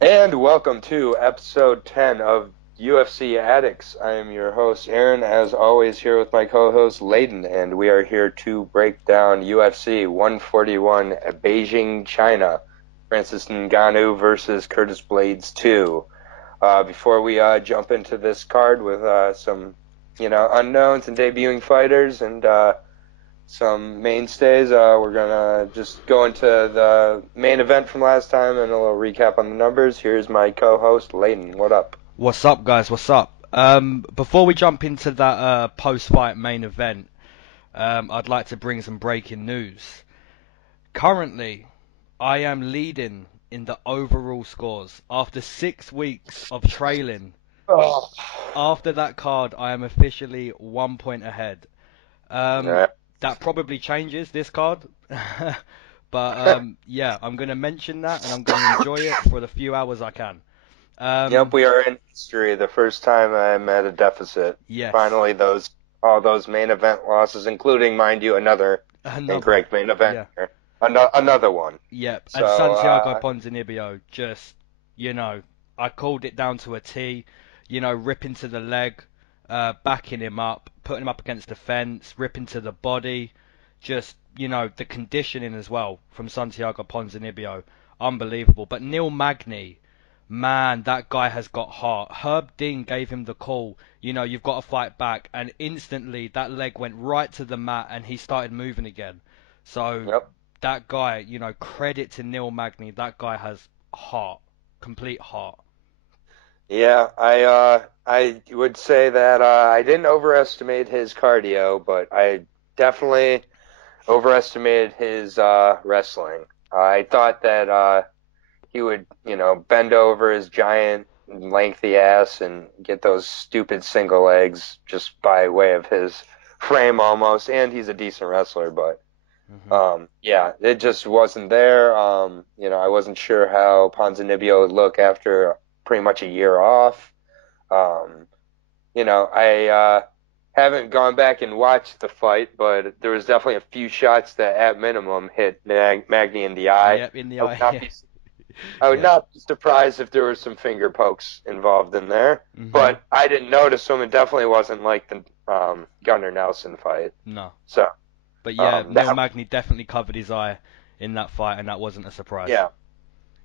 And welcome to episode 10 of UFC Addicts. I am your host, Aaron, as always, here with my co-host, Leyton, and we are here to break down UFC 141 at Beijing, China. Francis Ngannou versus Curtis Blaydes 2. Before we jump into this card with some, unknowns and debuting fighters and some mainstays. We're gonna just go into the main event from last time and a little recap on the numbers. Here's my co-host Leyton. What up? What's up, guys? What's up? Before we jump into that post-fight main event, I'd like to bring some breaking news. Currently, I am leading in the overall scores after 6 weeks of trailing. Oh, After that card, I am officially 1 point ahead. Um, yeah. that probably changes this card, but yeah, I'm gonna mention that and I'm gonna enjoy it for the few hours I can. Yep, Um, we are in history. The first time I'm at a deficit. yes, Finally, all those main event losses, including, mind you, another another. incorrect main event Yeah. here. Another one. Yep, So, and Santiago Ponzinibbio just, you know, I called it down to a T, ripping to the leg, backing him up, putting him up against the fence, ripping to the body, just, the conditioning as well from Santiago Ponzinibbio, unbelievable. But Neil Magny, man, that guy has got heart. Herb Dean gave him the call, you've got to fight back, and instantly that leg went right to the mat and he started moving again. So yep. that guy, credit to Neil Magny. That guy has heart, complete heart. Yeah, I would say that I didn't overestimate his cardio, but I definitely overestimated his wrestling. I thought that he would, bend over his giant lengthy ass and get those stupid single legs just by way of his frame almost. And he's a decent wrestler, but Hmm. yeah, it just wasn't there. I wasn't sure how Ponzinibbio would look after pretty much a year off. Um, I haven't gone back and watched the fight, but there was definitely a few shots that, at minimum, hit Magny in the eye. Yep, in the I would eye. not Yeah, be I would yeah. not be surprised if there were some finger pokes involved in there, Hmm. but I didn't notice them. It definitely wasn't like the Gunnar Nelson fight. No, So but yeah, Neil that Magny definitely covered his eye in that fight, and that wasn't a surprise. yeah,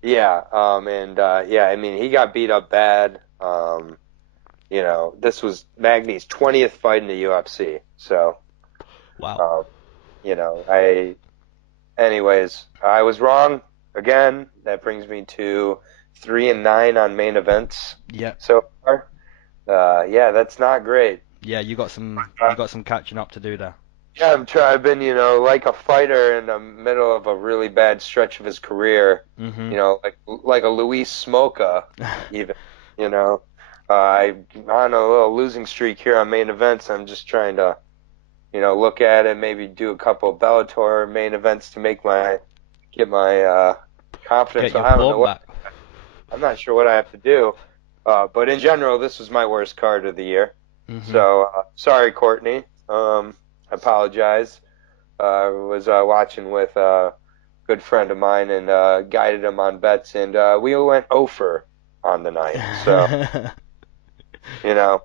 yeah, and yeah, I mean he got beat up bad. This was Magny's 20th fight in the UFC. So Wow. um, I anyways, I was wrong again. That brings me to 3-9 on main events Yep. so far. Yeah, that's not great. Yeah, you got some Uh, you got some catching up to do there. yeah, I've been, like a fighter in the middle of a really bad stretch of his career. Hmm. Like a Luis Smolka, even. You know, I'm on a little losing streak here on main events. I'm just trying to, look at it, maybe do a couple of Bellator main events to get my confidence. Get your I don't know form what. back. I'm not sure what I have to do. But in general, this was my worst card of the year. Hmm. So sorry, Courtney. I apologize. I was watching with a good friend of mine and guided him on bets, and we went over on the night. So you know,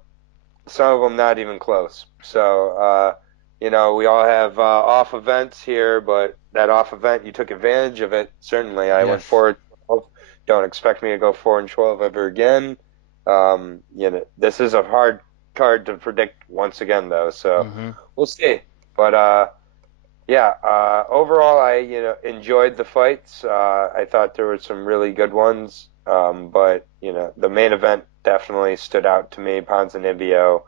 some of them not even close. So we all have off events here, but that off event you took advantage of it. Certainly, I went Yes. 4-12. Don't expect me to go 4-12 ever again. This is a hard card to predict once again, though. So Hmm. we'll see. But yeah, overall, I enjoyed the fights. I thought there were some really good ones. But the main event definitely stood out to me. Ponzinibbio.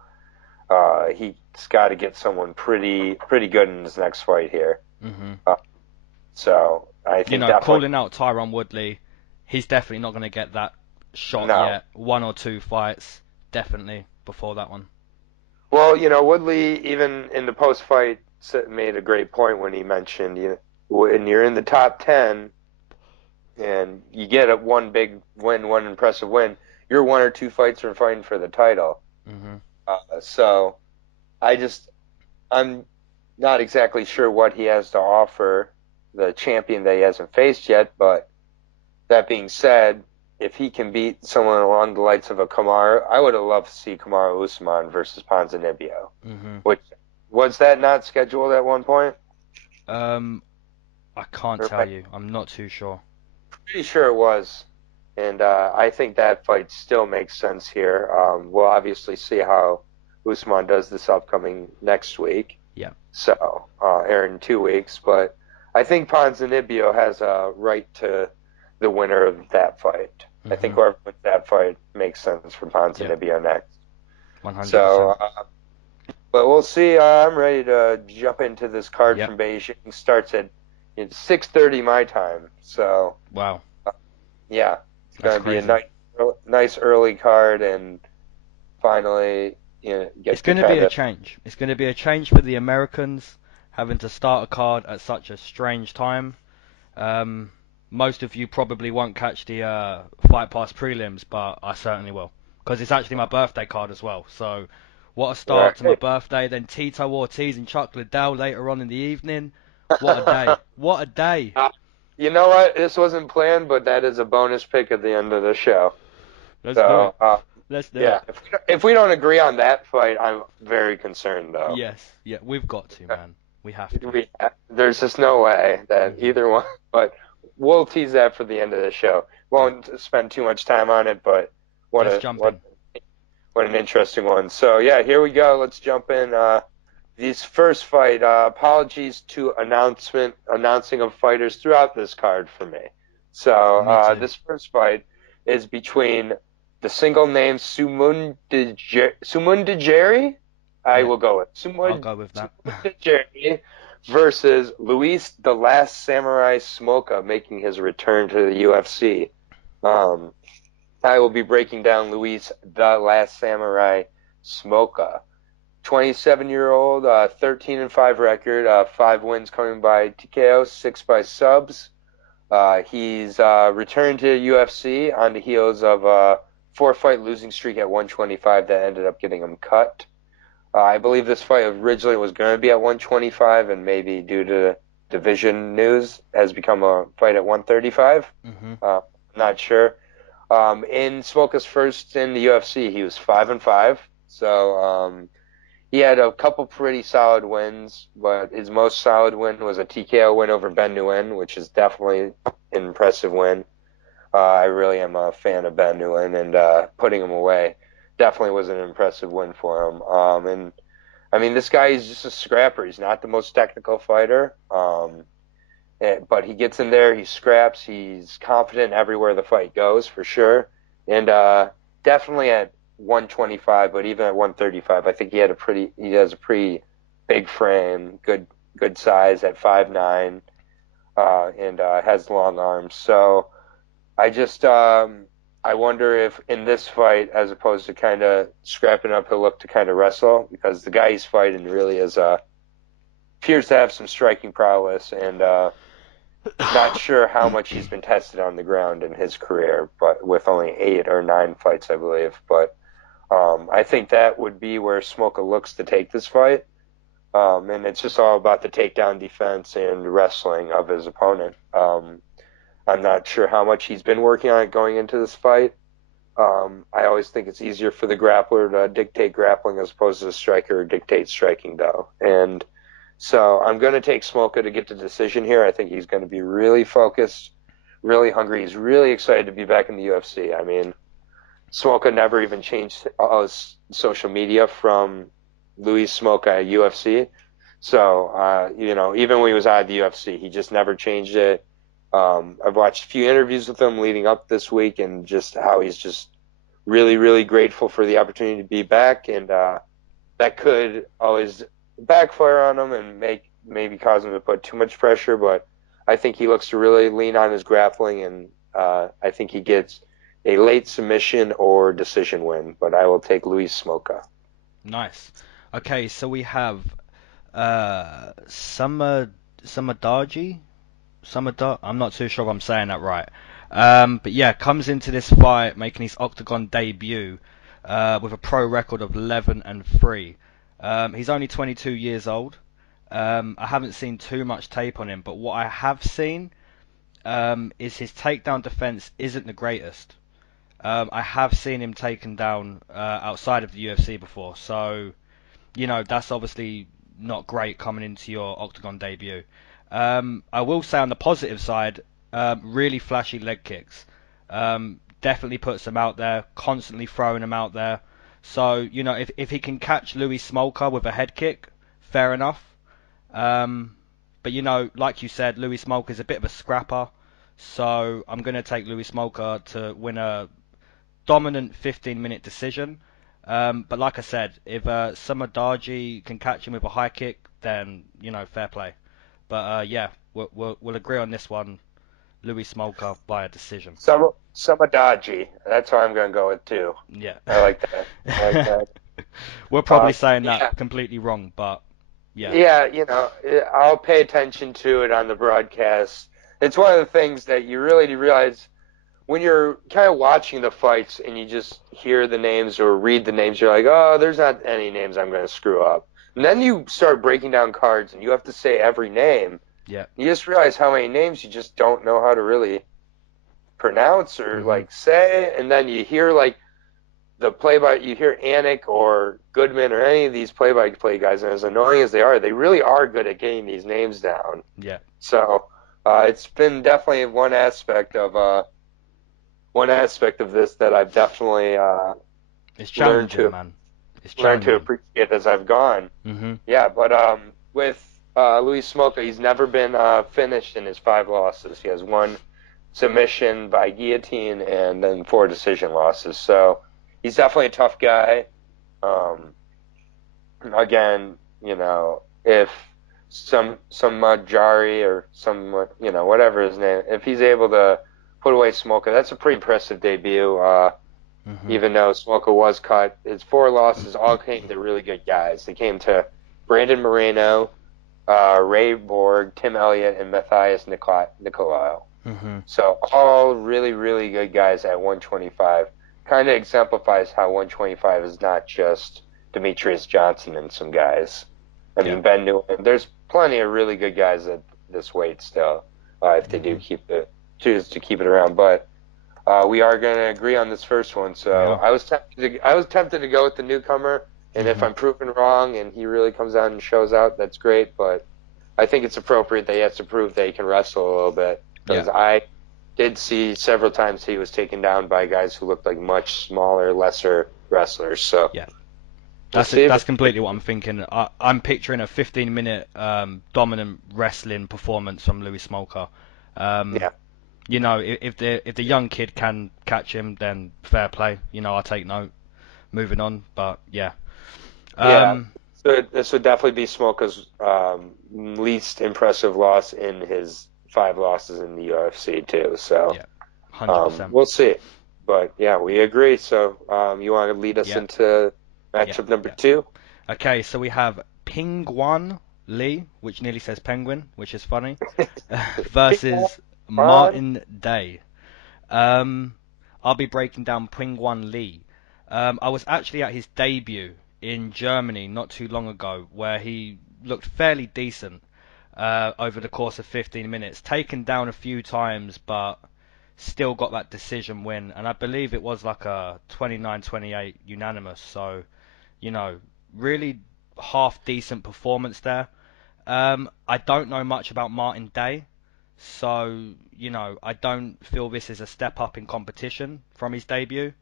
He's got to get someone pretty good in his next fight here. Hmm. Uh, so I think definitely Calling out Tyron Woodley, he's definitely not going to get that shot no. yet. One or two fights, definitely before that one. Well, Woodley, even in the post fight, made a great point when he mentioned, when you're in the top 10 and you get one big win, one impressive win, you're one or two fights from fighting for the title. Hmm. So I just, I'm not exactly sure what he has to offer the champion that he hasn't faced yet, but that being said, if he can beat someone along the likes of a Kamaru, I would have loved to see Kamaru Usman versus Ponzinibbio. Which was that not scheduled at one point? I can't tell you. I'm not too sure. Pretty sure it was. And I think that fight still makes sense here. We'll obviously see how Usman does this upcoming next week. Yeah. So, or in 2 weeks. But I think Ponzinibbio has a right to the winner of that fight. I think whoever wins that fight makes sense for Ponzinibbio next. 100%. So, but we'll see. I'm ready to jump into this card from Beijing. Starts at 6:30 my time. So, wow. Yeah. It's going to be a nice early card, and finally, it's going to be a change. It's going to be a change for the Americans having to start a card at such a strange time. Most of you probably won't catch the Fight Pass prelims, but I certainly will, because it's actually my birthday card as well. So, what a start to my birthday. Then Tito Ortiz and Chuck Liddell later on in the evening. What a day! What a day! You know what? This wasn't planned, but that is a bonus pick at the end of the show. Let's do it. Let's do it. If we don't agree on that fight, I'm very concerned, though. Yes. Yeah, we've got to, man. We have to. There's just no way that either one. But we'll tease that for the end of the show. Won't spend too much time on it, but what an interesting one. So, yeah, here we go. Let's jump in. This first fight, apologies to announcing of fighters throughout this card for me. So this first fight is between the single name Sumudaerji. I will go with I'll go with that. Sumudaerji versus Luis the Last Samurai Smolka, making his return to the UFC. I will be breaking down Luis the Last Samurai Smolka. 27-year-old, 13-5 record, 5 wins coming by TKO, 6 by subs. He's returned to UFC on the heels of a 4-fight losing streak at 125 that ended up getting him cut. I believe this fight originally was going to be at 125, and maybe due to division news has become a fight at 135. Not sure. In Smolka's first in the UFC, he was 5-5. So he had a couple pretty solid wins, but his most solid win was a TKO win over Ben Nguyen, which is definitely an impressive win. I really am a fan of Ben Nguyen, and putting him away definitely was an impressive win for him. And I mean, this guy is just a scrapper. He's not the most technical fighter, but he gets in there, he scraps, he's confident everywhere the fight goes for sure, and definitely at 125, but even at 135, I think he has a pretty big frame, good size at 5'9", and has long arms. So I just I wonder if in this fight, as opposed to kind of scrapping up, he'll look to kind of wrestle, because the guy he's fighting really appears to have some striking prowess, and not sure how much he's been tested on the ground in his career, but with only 8 or 9 fights, I believe. But I think that would be where Smolka looks to take this fight. And it's just all about the takedown defense and wrestling of his opponent. I'm not sure how much he's been working on it going into this fight. I always think it's easier for the grappler to dictate grappling as opposed to the striker dictate striking, though. And so I'm going to take Smolka to get the decision here. I think he's going to be really focused, really hungry. He's really excited to be back in the UFC. I mean, Smolka never even changed his social media from Luis Smolka at UFC. So, even when he was out of the UFC, he just never changed it. I've watched a few interviews with him leading up this week, and just how he's just really, really grateful for the opportunity to be back. And that could always backfire on him and maybe cause him to put too much pressure. But I think he looks to really lean on his grappling, and I think he gets a late submission or decision win, but I will take Luis Smolka. Nice. Okay, so we have Sumudaerji. I'm not too sure if I'm saying that right. But yeah, comes into this fight making his octagon debut with a pro record of 11-3. He's only 22 years old. I haven't seen too much tape on him, but what I have seen is his takedown defense isn't the greatest. I have seen him taken down outside of the UFC before, so that's obviously not great coming into your octagon debut. I will say on the positive side, really flashy leg kicks. Definitely puts them out there, constantly throwing them out there. So, if he can catch Louis Smolka with a head kick, fair enough. But like you said, Louis Smolka is a bit of a scrapper. So I'm going to take Louis Smolka to win a dominant 15-minute decision. But like I said, if Sumudaerji can catch him with a high kick, then fair play. But yeah, we'll agree on this one. Louis Smolka by a decision. Sumudaerji. That's what I'm going to go with too. Yeah. I like that. I like that. We're probably saying Yeah. that completely wrong, but yeah. Yeah, I'll pay attention to it on the broadcast. It's one of the things that you really realize when you're kind of watching the fights and you just hear the names or read the names, you're like, oh, there's not any names I'm going to screw up. And then you start breaking down cards and you have to say every name. Yeah. You just realize how many names you just don't know how to really pronounce or like say. And then you hear like you hear Anik or Goodman or any of these play-by-play guys, and as annoying as they are, they really are good at getting these names down. Yeah. So it's been definitely one aspect of this that I've definitely it's challenging, man. It's learned to appreciate as I've gone. Mm-hmm. Yeah, but with Louis Smolka, he's never been finished in his 5 losses. He has 1 submission by guillotine and then 4 decision losses. So he's definitely a tough guy. Again, if some Jari or some whatever his name, if he's able to put away Smolka, that's a pretty impressive debut. Even though Smolka was cut, his 4 losses all came to really good guys. They came to Brandon Moreno, Ray Borg, Tim Elliott, and Matthias Nicolau. So all really, really good guys at 125. Kind of exemplifies how 125 is not just Demetrius Johnson and some guys. I mean, Ben Newman. There's plenty of really good guys at this weight still, if they do choose to keep it around. But we are going to agree on this first one. So I was tempted to go with the newcomer, and if I'm proven wrong and he really comes out and shows out, that's great. But I think it's appropriate that he has to prove that he can wrestle a little bit, because I did see several times he was taken down by guys who looked like much smaller, lesser wrestlers. So yeah, that's completely what I'm thinking. I'm picturing a 15-minute dominant wrestling performance from Louis Smolka. If the young kid can catch him, then fair play. I'll take note. Moving on, but yeah. So this would definitely be Smolka's least impressive loss in his 5 losses in the UFC too. So yeah, 100%. We'll see. But yeah, we agree. So you want to lead us into matchup number 2? Okay, so we have Pingyuan Lee, which nearly says penguin, which is funny, versus Martin Day. I'll be breaking down Pingyuan Lee. I was actually at his debut in Germany not too long ago, where he looked fairly decent over the course of 15 minutes. Taken down a few times, but still got that decision win. And I believe it was like a 29-28 unanimous. So, really half-decent performance there. I don't know much about Martin Day. So, I don't feel this is a step up in competition from his debut.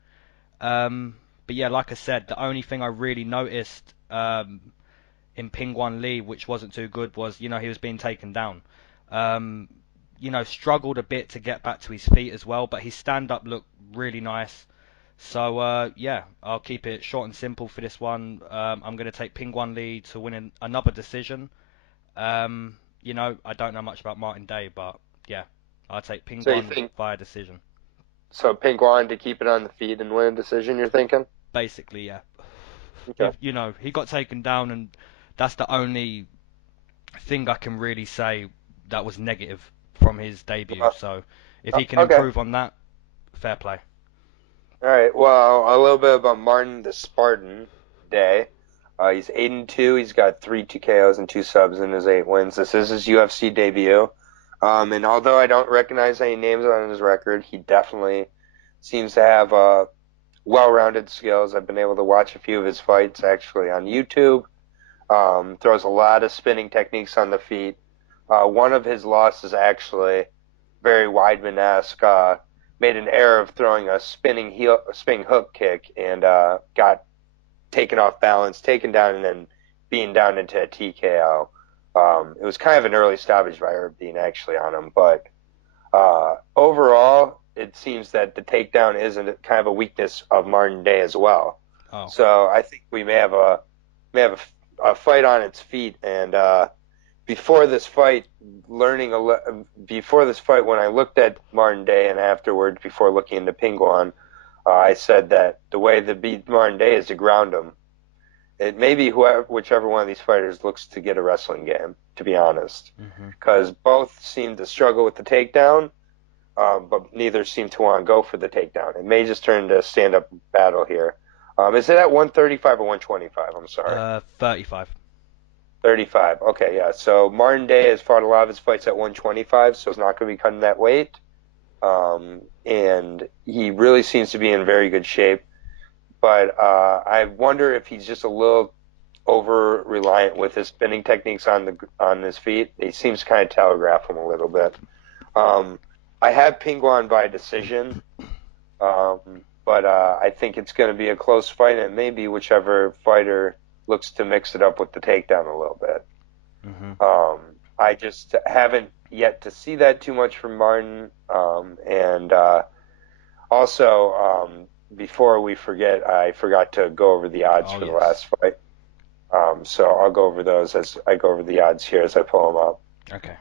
But yeah, like I said, the only thing I really noticed in Pingyuan Lee, which wasn't too good, was, he was being taken down. Struggled a bit to get back to his feet as well, but his stand-up looked really nice. So, yeah, I'll keep it short and simple for this one. I'm going to take Pingyuan Lee to win another decision. I don't know much about Martin Day, but yeah, I'll take Pingyuan via decision. So Pingyuan to keep it on the feet and win a decision, you're thinking? Basically, yeah. Okay. He got taken down, and that's the only thing I can really say that was negative from his debut. So if he can improve on that, fair play. All right. Well, a little bit about Martin the Spartan Day. He's 8-2. He's got 3 TKOs and 2 subs in his 8 wins. This is his UFC debut. And although I don't recognize any names on his record, he definitely seems to have well-rounded skills. I've been able to watch a few of his fights actually on YouTube. Throws a lot of spinning techniques on the feet. One of his losses actually, very Weidman-esque, made an error of throwing a spinning hook kick and got taken off balance, taken down, and then being down into a TKO. It was kind of an early stoppage by Overeem actually on him, but overall, it seems that the takedown isn't kind of a weakness of Martin Day as well. Oh. So I think we may have a fight on its feet. And before this fight, when I looked at Martin Day and afterwards, before looking into Pingyuan, I said that the way to beat Martin Day is to ground him. It may be whichever one of these fighters looks to get a wrestling game, to be honest, because both seem to struggle with the takedown, but neither seem to want to go for the takedown. It may just turn into a stand-up battle here. Is it at 135 or 125? I'm sorry. 35. 35. Okay, yeah. So Martin Day has fought a lot of his fights at 125, so he's not going to be cutting that weight. And he really seems to be in very good shape. But I wonder if he's just a little over reliant with his spinning techniques on his feet. He seems to kind of telegraph him a little bit. I have Pingyuan by decision, but I think it's going to be a close fight, and it may be whichever fighter looks to mix it up with the takedown a little bit. I just haven't yet to see that too much from Martin. And also, before we forget, I forgot to go over the odds for the last fight. So I'll go over those as I go over the odds here as I pull them up. Okay.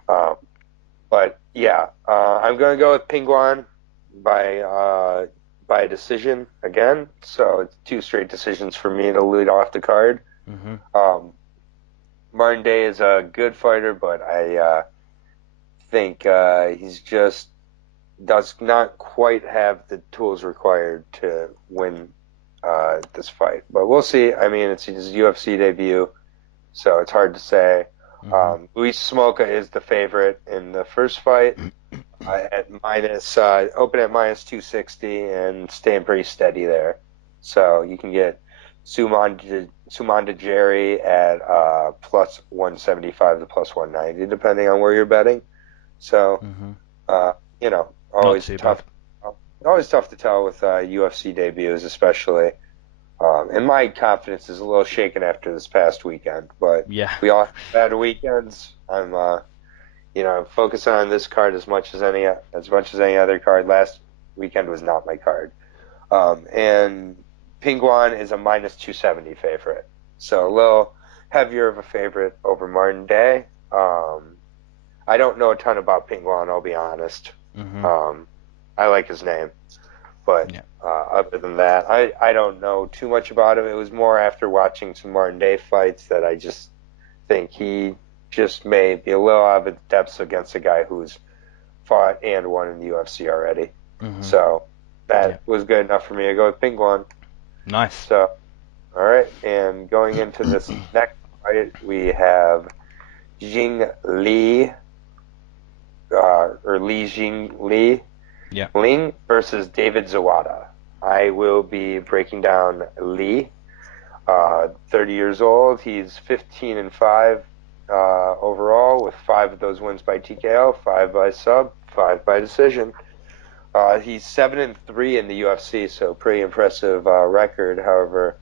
But yeah, I'm going to go with Pingyuan by decision again. So it's 2 straight decisions for me to lead off the card. Martin Day is a good fighter, but I think he's just does not quite have the tools required to win this fight. But we'll see. I mean, it's his UFC debut, so it's hard to say. Luis Smolka is the favorite in the first fight at open at minus 260 and staying pretty steady there. So you can get Sumudaerji at plus 175 to plus 190, depending on where you're betting. So, always tough. Always tough to tell with UFC debuts, especially. And my confidence is a little shaken after this past weekend, but we all have bad weekends. I'm, focusing on this card as much as any other card. Last weekend was not my card. And Pingyuan is a minus 270 favorite, so a little heavier of a favorite over Martin Day. I don't know a ton about Pingyuan, I'll be honest. I like his name, but other than that, I don't know too much about him. It was more after watching some Martin Day fights that I just think he just may be a little out of his depths against a guy who's fought and won in the UFC already. So that was good enough for me to go with Pingyuan. Nice. So, all right, and going into this next fight, we have Jinliang Ling versus David Zawada. I will be breaking down Lee. 30 years old. He's 15-5 overall, with 5 of those wins by TKO, 5 by sub, 5 by decision. He's 7-3 in the UFC, so pretty impressive record. However,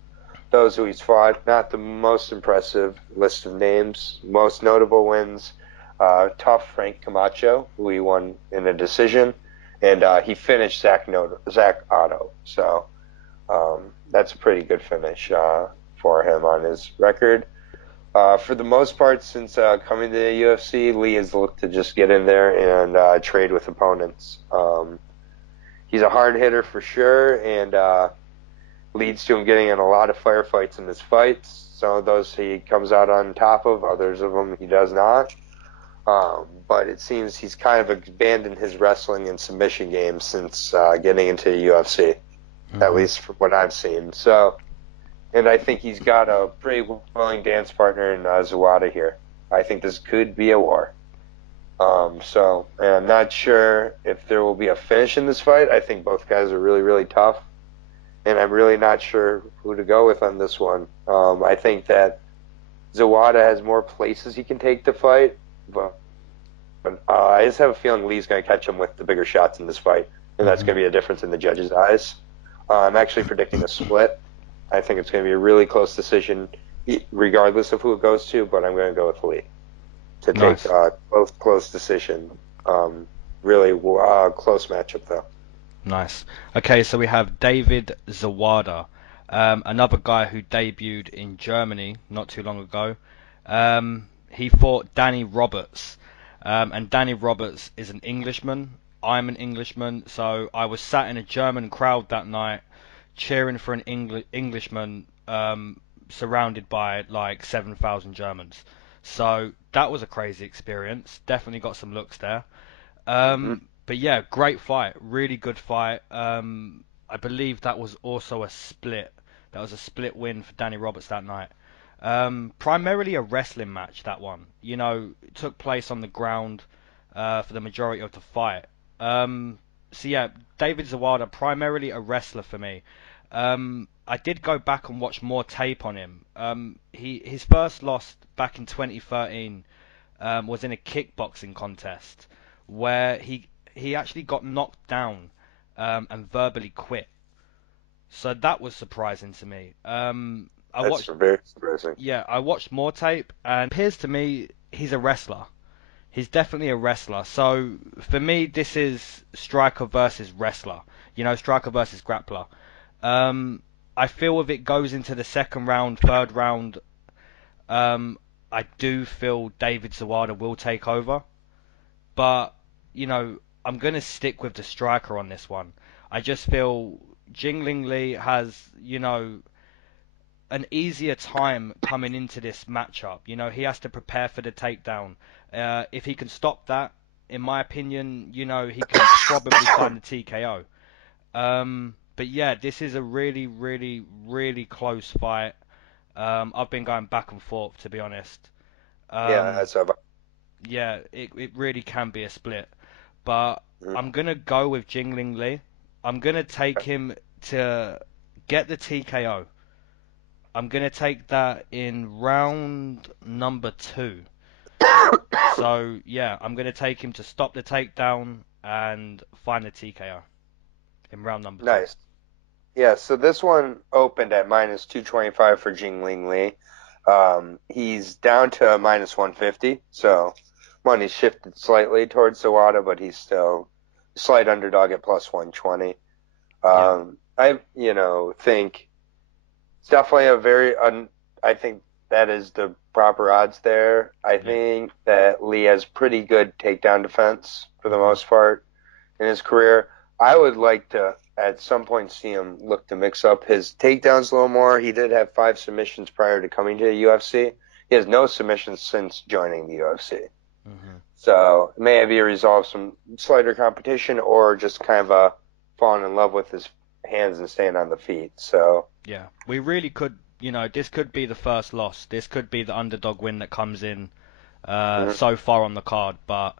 those who he's fought, not the most impressive list of names. Most notable wins: tough Frank Camacho, who he won in a decision, and he finished Zach Otto. So that's a pretty good finish for him on his record. For the most part, since coming to the UFC, Lee has looked to just get in there and trade with opponents. He's a hard hitter for sure, and leads to him getting in a lot of firefights in his fights. Some of those he comes out on top of, others of them he does not. But it seems he's kind of abandoned his wrestling and submission game since getting into the UFC, at least from what I've seen. So, and I think he's got a pretty willing dance partner in Zawada here. I think this could be a war. And I'm not sure if there will be a finish in this fight. I think both guys are really, really tough, and I'm really not sure who to go with on this one. I think that Zawada has more places he can take the fight, but I just have a feeling Lee's going to catch him with the bigger shots in this fight, and that's going to be a difference in the judges' eyes. I'm actually predicting a split. I think it's going to be a really close decision, regardless of who it goes to, but I'm going to go with Lee to take Nice. close decision. Really close matchup, though. Nice. Okay, so we have David Zawada, another guy who debuted in Germany not too long ago. He fought Danny Roberts, and Danny Roberts is an Englishman. I'm an Englishman, so I was sat in a German crowd that night cheering for an Englishman, surrounded by like 7,000 Germans. So that was a crazy experience. Definitely got some looks there. Hmm. But yeah, great fight, really good fight. I believe that was also a split. That was a split win for Danny Roberts that night. Primarily a wrestling match, that one. You know, it took place on the ground for the majority of the fight. So yeah, David Zawada, primarily a wrestler for me. I did go back and watch more tape on him. His first loss back in 2013 was in a kickboxing contest where he actually got knocked down and verbally quit. So that was surprising to me. I That's watched, very surprising. yeah, I watched more tape, and it appears to me he's a wrestler. He's definitely a wrestler. So for me, this is striker versus wrestler. You know, striker versus grappler. Um, I feel if it goes into the second round, third round, um, I do feel David Zawada will take over. But, you know, I'm going to stick with the striker on this one. I just feel Jingling Li has, you know, an easier time coming into this matchup. You know, he has to prepare for the takedown. If he can stop that, in my opinion, you know, he can probably find the TKO. But yeah, this is a really, really, really close fight. I've been going back and forth, to be honest. Yeah, Um, that's about. yeah, it really can be a split. But I'm gonna go with Jingling Li. I'm gonna take him to get the TKO. I'm gonna take that in round number two. So yeah, I'm gonna take him to stop the takedown and find the TKO in round number two. Nice. Yeah, so this one opened at minus 225 for Jingling Li. He's down to minus 150, so money's shifted slightly towards Zawada, but he's still a slight underdog at plus 120. Yeah, Think it's definitely I think that is the proper odds there. I yeah. think that Lee has pretty good takedown defense for the Mhm. most part in his career. I would like to, at some point, see him look to mix up his takedowns a little more. He did have 5 submissions prior to coming to the UFC. He has no submissions since joining the UFC. Mhm. So it may be a result of some slighter competition or just kind of a falling in love with his hands and staying on the feet. So, Yeah, we really could. You know, this could be the first loss. This could be the underdog win that comes in mhm. so far on the card. But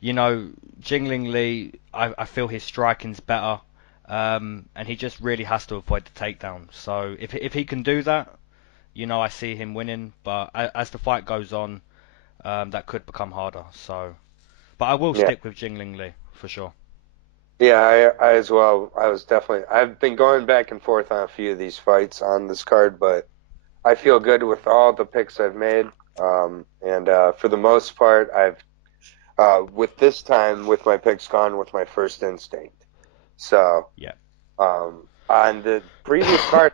you know, Jingling Li, I feel his striking's better, and he just really has to avoid the takedown. So if he can do that, you know, I see him winning. But as the fight goes on, that could become harder. So, but I will Yeah. stick with Jingling Li for sure. Yeah, I as well. I've been going back and forth on a few of these fights on this card, but I feel good with all the picks I've made. And for the most part, with this time, with my picks gone with my first instinct. So, Yeah. on the previous card,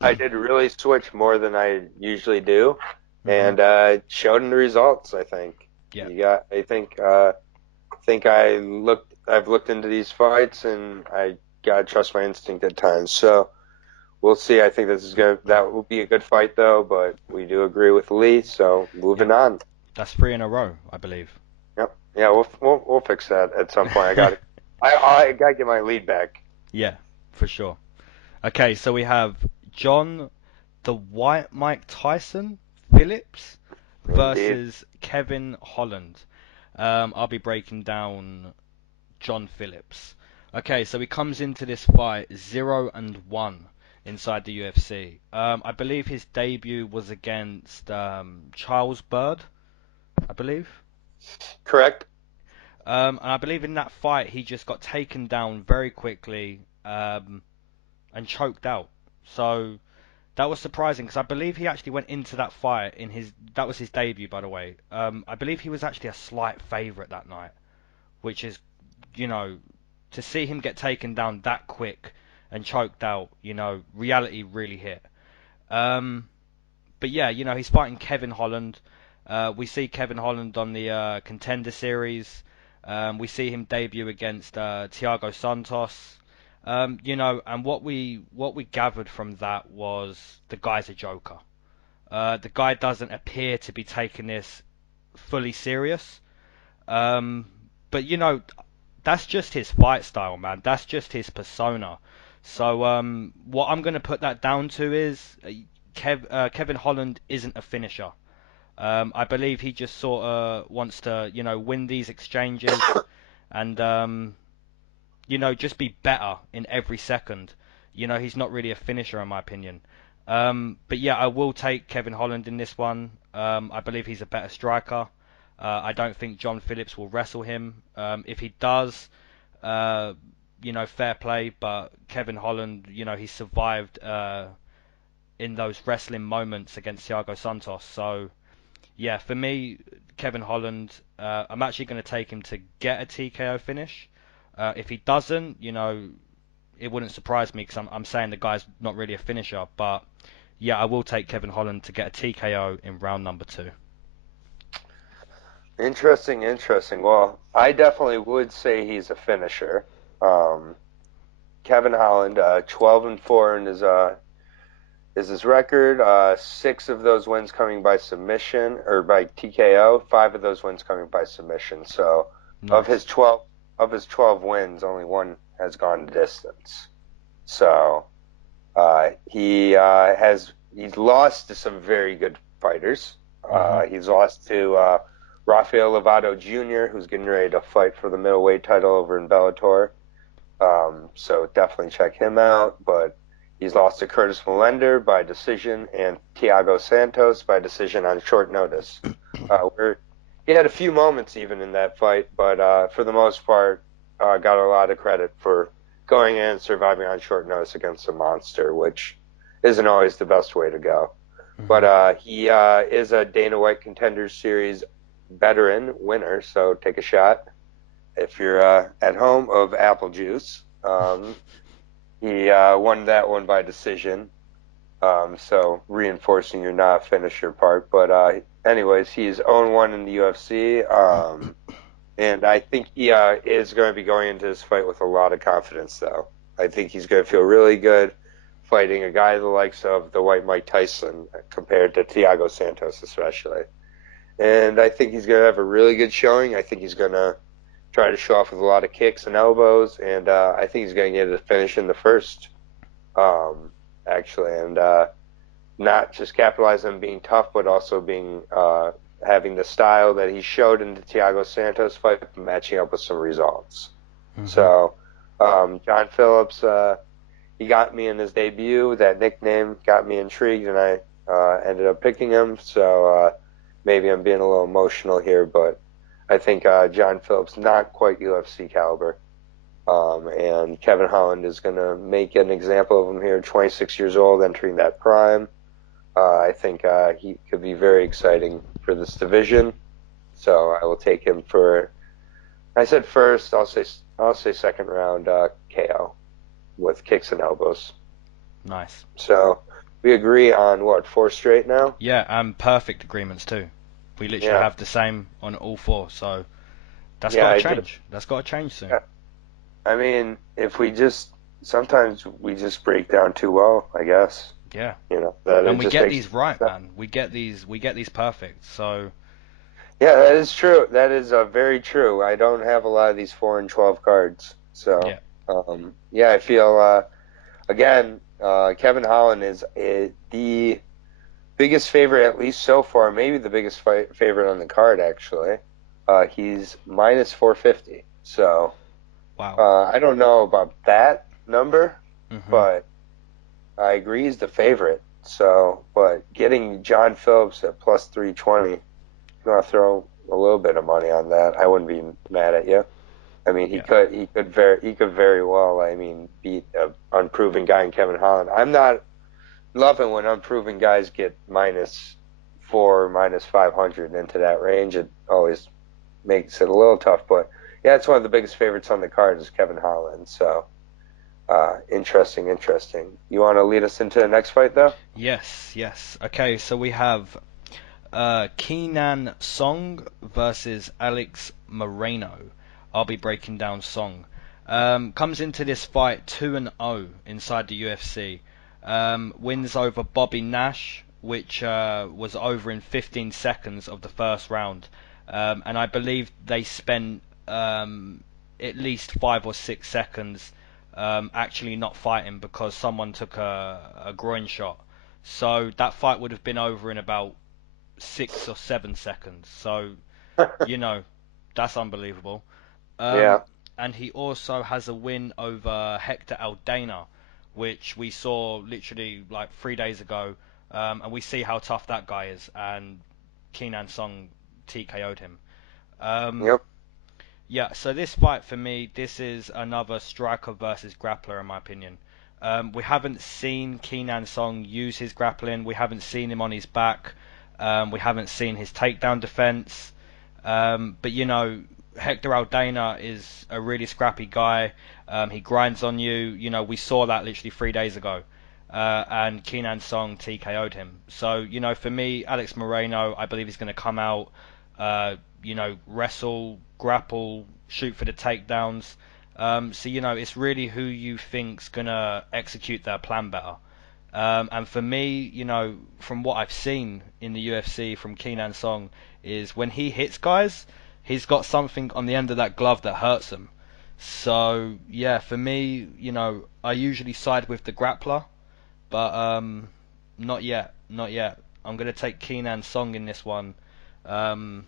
I did really switch more than I usually do, Mhm. and it showed in the results. I think Yeah. I've looked into these fights, and I gotta trust my instinct at times. So we'll see. I think that will be a good fight, though. But we do agree with Lee, so Yep. moving on. That's three in a row, I believe. Yep. Yeah, we'll fix that at some point. I gotta get my lead back. Yeah, for sure. Okay, so we have John the White Mike Tyson Phillips Indeed. versus Kevin Holland. I'll be breaking down John Phillips. Okay, so he comes into this fight 0-1 inside the UFC. I believe his debut was against Charles Byrd, I believe. Correct. And I believe in that fight he just got taken down very quickly and choked out. So that was surprising because I believe he actually went into that fight that was his debut, by the way. I believe he was actually a slight favourite that night, which is, you know, to see him get taken down that quick and choked out, reality really hit. But yeah, he's fighting Kevin Holland. We see Kevin Holland on the Contender Series. We see him debut against Thiago Santos. And what we gathered from that was the guy's a joker. The guy doesn't appear to be taking this fully serious. But that's just his fight style, man. That's just his persona. So what I'm going to put that down to is Kevin Holland isn't a finisher. I believe he just sort of wants to, win these exchanges and, just be better in every second. He's not really a finisher in my opinion. But yeah, I will take Kevin Holland in this one. I believe he's a better striker. I don't think John Phillips will wrestle him. If he does, fair play. But Kevin Holland, he survived in those wrestling moments against Thiago Santos. So yeah, for me, Kevin Holland, I'm actually going to take him to get a TKO finish. If he doesn't, it wouldn't surprise me because I'm saying the guy's not really a finisher. But yeah, I will take Kevin Holland to get a TKO in round number 2. Interesting, interesting. Well, I definitely would say he's a finisher. Kevin Holland, 12-4 in his record. 6 of those wins coming by submission or by TKO. 5 of those wins coming by submission. So Nice. Of his 12 wins, only 1 has gone the distance. So he's lost to some very good fighters. He's lost to Rafael Lovato Jr., who's getting ready to fight for the middleweight title over in Bellator. So definitely check him out. But he's lost to Curtis Millender by decision and Thiago Santos by decision on short notice. He had a few moments even in that fight, but for the most part, got a lot of credit for going in and surviving on short notice against a monster, which isn't always the best way to go. But he is a Dana White Contenders Series veteran winner, so take a shot if you're at home of apple juice. He won that one by decision, so reinforcing your not finisher part. But anyways, he's 0-1 in the UFC, and I think he is going to be going into this fight with a lot of confidence, though. I think he's going to feel really good fighting a guy the likes of the White Mike Tyson compared to Thiago Santos especially. And I think he's going to have a really good showing. I think he's going to try to show off with a lot of kicks and elbows, and I think he's going to get a finish in the first, actually, and not just capitalize on being tough, but also being having the style that he showed in the Thiago Santos fight, matching up with some results. So John Phillips, he got me in his debut. That nickname got me intrigued, and I ended up picking him. So maybe I'm being a little emotional here, but I think John Phillips not quite UFC caliber. And Kevin Holland is going to make an example of him here, 26 years old, entering that prime. I think he could be very exciting for this division. So I will take him for, I said first, I'll say second round KO with kicks and elbows. Nice. So we agree on what, 4 straight now? Yeah, and perfect agreements too. We literally have the same on all 4, so that's got to change. That's got to change soon. I mean, sometimes we just break down too well, I guess. Yeah. And we get these right, man. We get these perfect. So. Yeah, that is true. That is very true. I don't have a lot of these 4 and 12 cards. So, I feel, again, Kevin Holland is the biggest favorite, at least so far, maybe the biggest favorite on the card, actually. He's minus 450. So Wow. I don't know about that number, Hmm. but I agree he's the favorite. So, but getting John Phillips at plus 320, I'm gonna throw a little bit of money on that. I wouldn't be mad at you. I mean, Yeah. he could very well, I mean, beat an unproven guy in Kevin Holland. I'm not loving when unproven guys get minus 4, minus 500 into that range. It always makes it a little tough, but yeah, it's one of the biggest favorites on the card is Kevin Holland. So, interesting, interesting. You want to lead us into the next fight, though? Yes, yes. Okay, so we have Kenan Song versus Alex Moreno. I'll be breaking down Song. Comes into this fight 2-0 inside the UFC. Wins over Bobby Nash, which was over in 15 seconds of the first round. And I believe they spent at least 5 or 6 seconds actually not fighting because someone took a groin shot. So that fight would have been over in about 6 or 7 seconds. So, you know, that's unbelievable. Yeah. Um, and he also has a win over Hector Aldana, which we saw literally like 3 days ago. And we see how tough that guy is. And Kenan Song TKO'd him. Um, Yep. yeah, so this fight for me, this is another striker versus grappler in my opinion. We haven't seen Kenan Song use his grappling. We haven't seen him on his back. We haven't seen his takedown defense. But you know, Hector Aldana is a really scrappy guy. He grinds on you. You know, we saw that literally 3 days ago. And Kenan Song TKO'd him. So, you know, for me, Alex Moreno, I believe he's going to come out, you know, wrestle, grapple, shoot for the takedowns. So, you know, it's really who you think's going to execute their plan better. And for me, you know, from what I've seen in the UFC from Kenan Song, is when he hits guys, he's got something on the end of that glove that hurts them. So yeah, for me, you know, I usually side with the grappler, but not yet, not yet. I'm gonna take Kenan Song in this one. Um,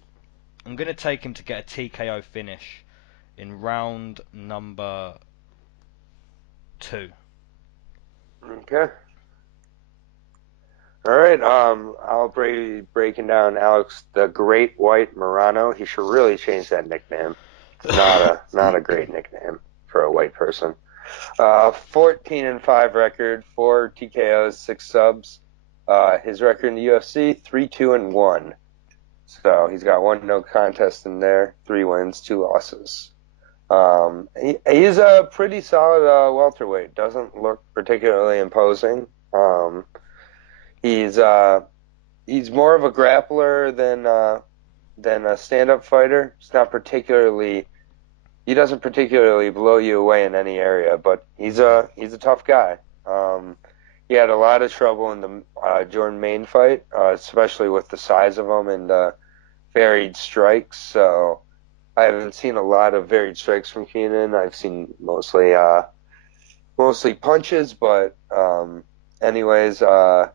I'm gonna take him to get a TKO finish in round number 2. Okay. All right. I'll be breaking down Alex the Great White Morono. He should really change that nickname. It's not a great nickname for a white person. 14-5 record, 4 TKOs, 6 subs. His record in the UFC, 3-2-1. So he's got one no contest in there, 3 wins, 2 losses. He's a pretty solid welterweight. Doesn't look particularly imposing. He's he's more of a grappler than a stand-up fighter. He's not particularly he doesn't particularly blow you away in any area, but he's a tough guy. He had a lot of trouble in the Jordan Main fight, especially with the size of him and varied strikes. So I haven't seen a lot of varied strikes from Kenan. I've seen mostly punches, but anyways, the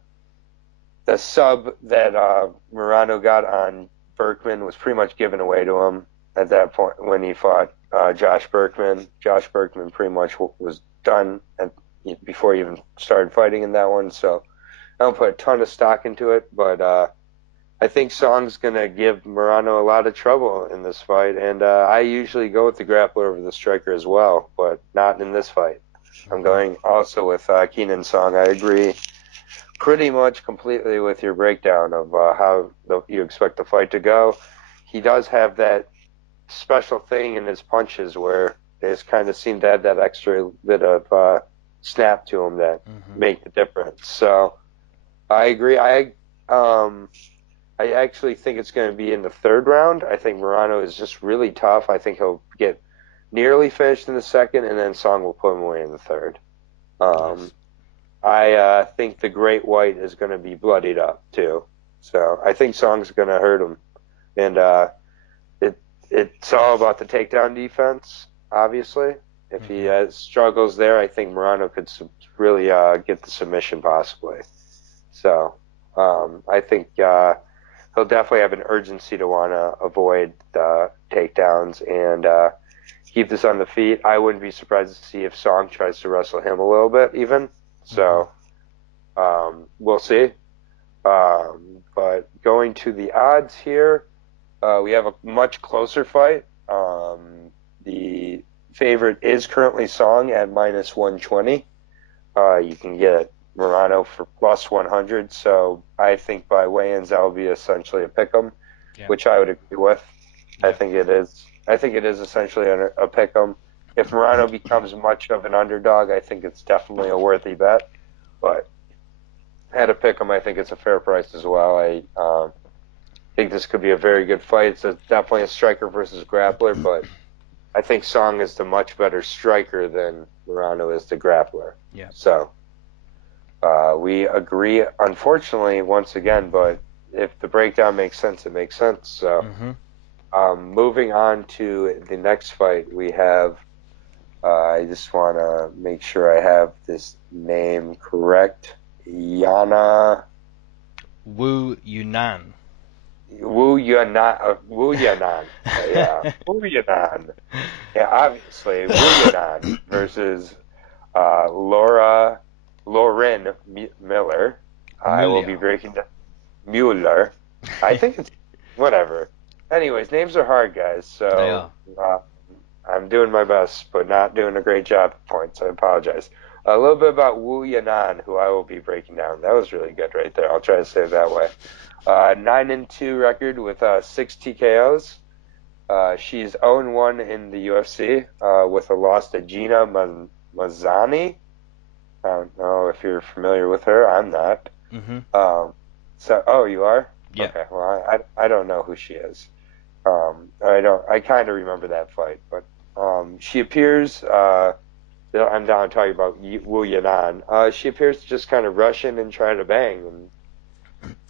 sub that Murano got on Berkman was pretty much given away to him at that point when he fought Josh Berkman. Josh Berkman pretty much was done before he even started fighting in that one, so I don't put a ton of stock into it, but I think Song's going to give Murano a lot of trouble in this fight, and I usually go with the grappler over the striker as well, but not in this fight. I'm Hmm. going also with Kenan Song. I agree pretty much completely with your breakdown of how you expect the fight to go. He does have that special thing in his punches where they just kind of seem to have that extra bit of snap to him that Hmm. make the difference. So I agree. I actually think it's going to be in the third round. I think Murano is just really tough. I think he'll get nearly finished in the second, and then Song will put him away in the third. Um, Nice. I think the Great White is going to be bloodied up too. So I think Song's going to hurt him, and it it's all about the takedown defense. Obviously, if he Hmm. struggles there, I think Murano could really get the submission possibly. So I think he'll definitely have an urgency to want to avoid the takedowns and keep this on the feet. I wouldn't be surprised to see if Song tries to wrestle him a little bit even. So we'll see. But going to the odds here, we have a much closer fight. The favorite is currently Song at -120. You can get Morono for +100. So I think by weigh-ins that will be essentially a pick'em, which I would agree with. Yeah. I think it is. I think it is essentially a pick'em. If Morono becomes much of an underdog, I think it's definitely a worthy bet. But at a pick'em, I think it's a fair price as well. I think this could be a very good fight. It's definitely a striker versus grappler, but I think Song is the much better striker than Morono is the grappler. Yeah. So we agree, unfortunately, once again, but if the breakdown makes sense, it makes sense. So moving on to the next fight, we have, I just want to make sure I have this name correct, Yana Wu Yunan. Wu Yanan. Yeah, Wu Yanan. Yeah, obviously, Wu Yanan versus Lauren Miller. I will be breaking down Mueller. I think it's whatever. Anyways, names are hard, guys. So I'm doing my best, but not doing a great job at points. I apologize. A little bit about Wu Yanan, who I will be breaking down. That was really good right there. I'll try to say it that way. 9-2 record with 6 TKOs. She's 0-1 in the UFC with a loss to Gina Mazzani. I don't know if you're familiar with her. I'm not. You are? Yeah. Okay. Well, I don't know who she is. I kind of remember that fight, but she appears. I'm down talking about Wu Yanan. She appears to just kind of rush in and try to bang, and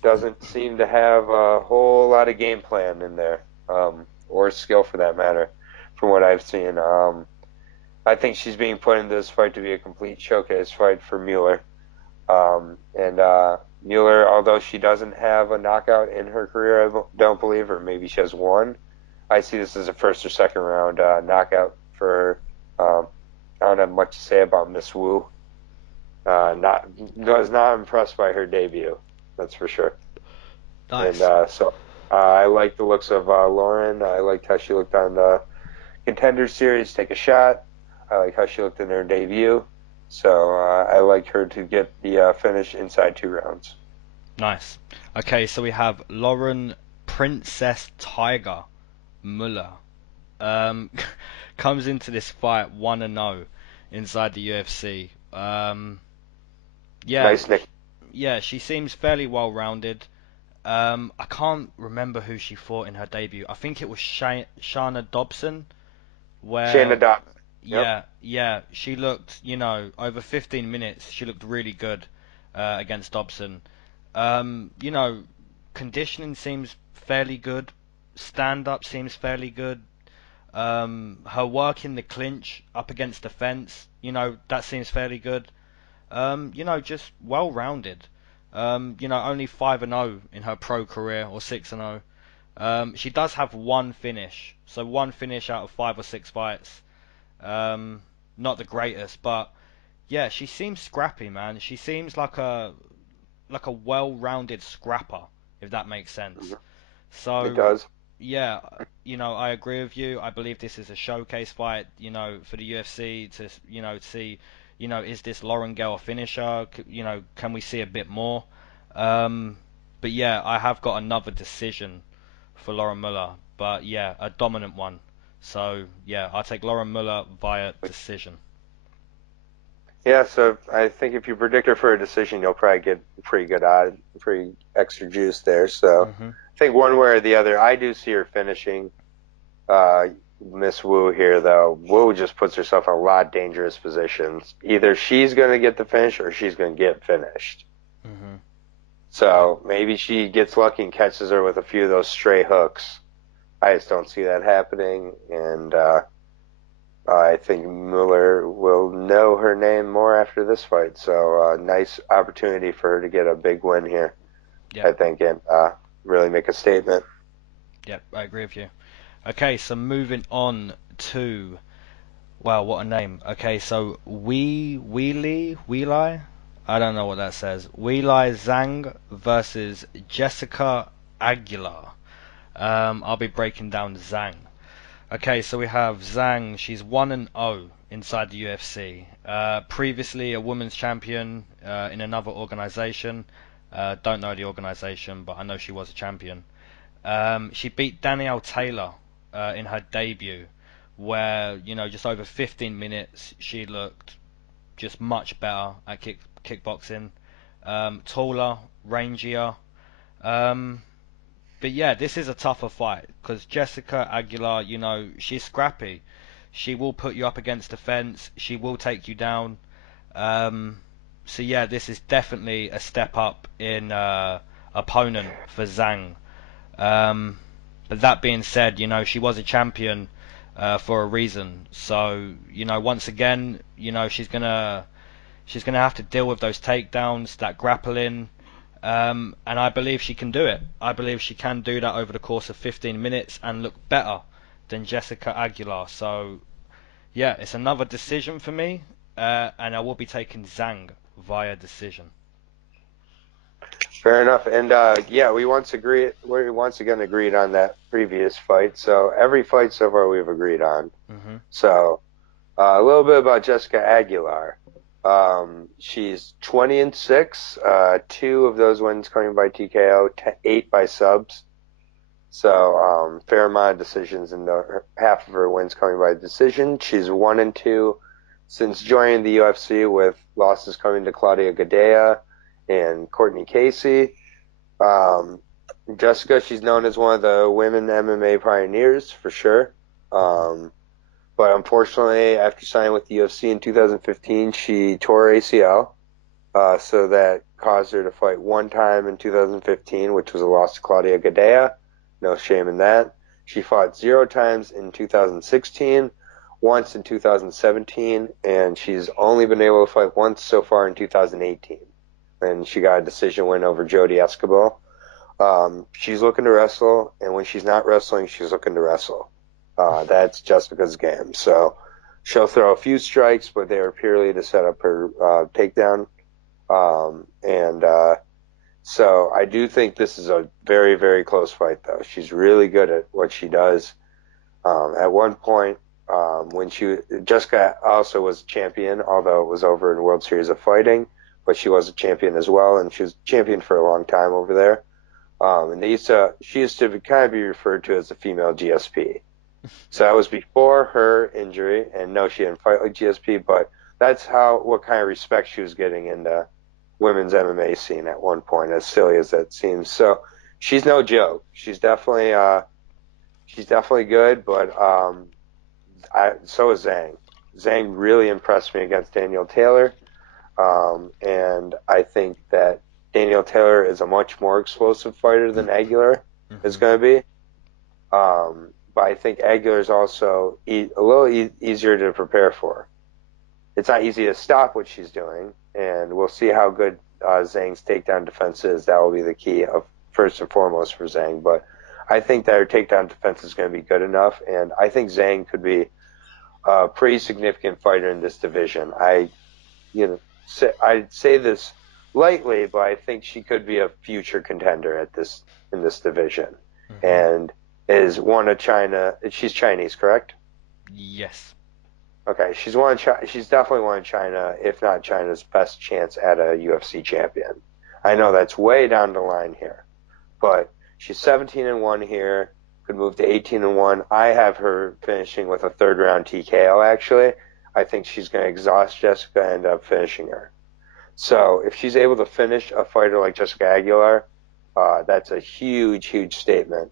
doesn't seem to have a whole lot of game plan in there, or skill for that matter, from what I've seen. I think she's being put in this fight to be a complete showcase fight for Mueller. Mueller, although she doesn't have a knockout in her career, I don't believe, or maybe she has one, I see this as a first or second round knockout for her. I don't have much to say about Miss Wu. Was not impressed by her debut, that's for sure. Nice. And I like the looks of Lauren. I liked how she looked on the Contender Series, Take a Shot. I like how she looked in her debut. So I like her to get the finish inside 2 rounds. Nice. Okay, so we have Lauren Princess Tiger Mueller. Comes into this fight 1-0 inside the UFC. Nice nick. Yeah, she seems fairly well-rounded. I can't remember who she fought in her debut. I think it was Shana Dobson. Shana Dobson. Yep. Yeah. She looked, over 15 minutes, she looked really good against Dobson. Conditioning seems fairly good. Stand-up seems fairly good. Her work in the clinch up against the fence, that seems fairly good. Just well-rounded. Only 5-0 in her pro career, or 6-0. She does have one finish, so one finish out of 5 or 6 fights. Not the greatest, but yeah, she seems scrappy, man. She seems like a well-rounded scrapper, if that makes sense. So it does. Yeah, I agree with you. I believe this is a showcase fight, for the UFC to, see, is this Lauren Gale a finisher? Can we see a bit more? But yeah, I have got another decision for Lauren Mueller, but yeah, a dominant one. So yeah, I'll take Lauren Mueller via decision. Yeah, so I think if you predict her for a decision, you'll probably get pretty good odds, pretty extra juice there. So I think one way or the other, I do see her finishing Miss Wu here, though. Wu just puts herself in a lot of dangerous positions. Either she's going to get the finish or she's going to get finished. So maybe she gets lucky and catches her with a few of those stray hooks. I just don't see that happening, and I think Mueller will know her name more after this fight. So nice opportunity for her to get a big win here, I think. And really make a statement. Yep, I agree with you. Okay, so moving on to, wow, what a name. Okay, so Weili, I don't know what that says. Weili Zhang versus Jessica Aguilar. I'll be breaking down Zhang. Okay, so we have Zhang. She's 1-0 inside the UFC. Previously a women's champion in another organization. Don't know the organization, but I know she was a champion. She beat Danielle Taylor in her debut, where just over 15 minutes she looked just much better at kickboxing, taller, rangier. Um, but yeah, this is a tougher fight because Jessica Aguilar, she's scrappy. She will put you up against the fence. She will take you down. Um, so yeah, this is definitely a step up in opponent for Zhang. Um, but that being said, she was a champion for a reason. So, once again, she's gonna have to deal with those takedowns, that grappling, and I believe she can do it. I believe she can do that over the course of 15 minutes and look better than Jessica Aguilar. So, yeah, it's another decision for me, and I will be taking Zhang via decision. Fair enough. And yeah, we once again agreed on that previous fight. So every fight so far we've agreed on. Hmm. So a little bit about Jessica Aguilar. She's 20-6. Two of those wins coming by TKO, 8 by subs. So fair amount of decisions, and half of her wins coming by decision. She's 1-2 since joining the UFC, with losses coming to Claudia Gadelha and Courtney Casey. Um, Jessica, she's known as one of the women MMA pioneers for sure. But unfortunately, after signing with the UFC in 2015, she tore her ACL. So that caused her to fight one time in 2015, which was a loss to Claudia Gadelha. No shame in that. She fought 0 times in 2016, once in 2017, and she's only been able to fight once so far in 2018. And she got a decision win over Jodie Escobar. She's looking to wrestle, and when she's not wrestling, she's looking to wrestle. That's Jessica's game. So she'll throw a few strikes, but they are purely to set up her takedown. So I do think this is a very, very close fight, though. She's really good at what she does. At one point, Jessica also was champion, although it was over in World Series of Fighting, but she was a champion as well, and she was champion for a long time over there. And she used to kind of be referred to as the female GSP. So that was before her injury, and no, she didn't fight like GSP, but that's what kind of respect she was getting in the women's MMA scene at one point, as silly as that seems. So she's no joke. She's definitely good, but so is Zhang. Zhang really impressed me against Danielle Taylor, and I think that Danielle Taylor is a much more explosive fighter than Aguilar is going to be. But I think Aguilar is also a little easier to prepare for. It's not easy to stop what she's doing, and we'll see how good Zhang's takedown defense is. That will be the key of first and foremost for Zhang. But I think that her takedown defense is going to be good enough, and I think Zhang could be a pretty significant fighter in this division. I'd say this lightly, but I think she could be a future contender in this division. Mm-hmm. And is one of China. She's Chinese, correct? Yes. Okay, she's definitely one of China, if not China's best chance at a UFC champion. I know that's way down the line here, but she's 17-1 here, could move to 18-1. I have her finishing with a third round TKO. Actually, I think she's going to exhaust Jessica and end up finishing her. So if she's able to finish a fighter like Jessica Aguilar, that's a huge, huge statement.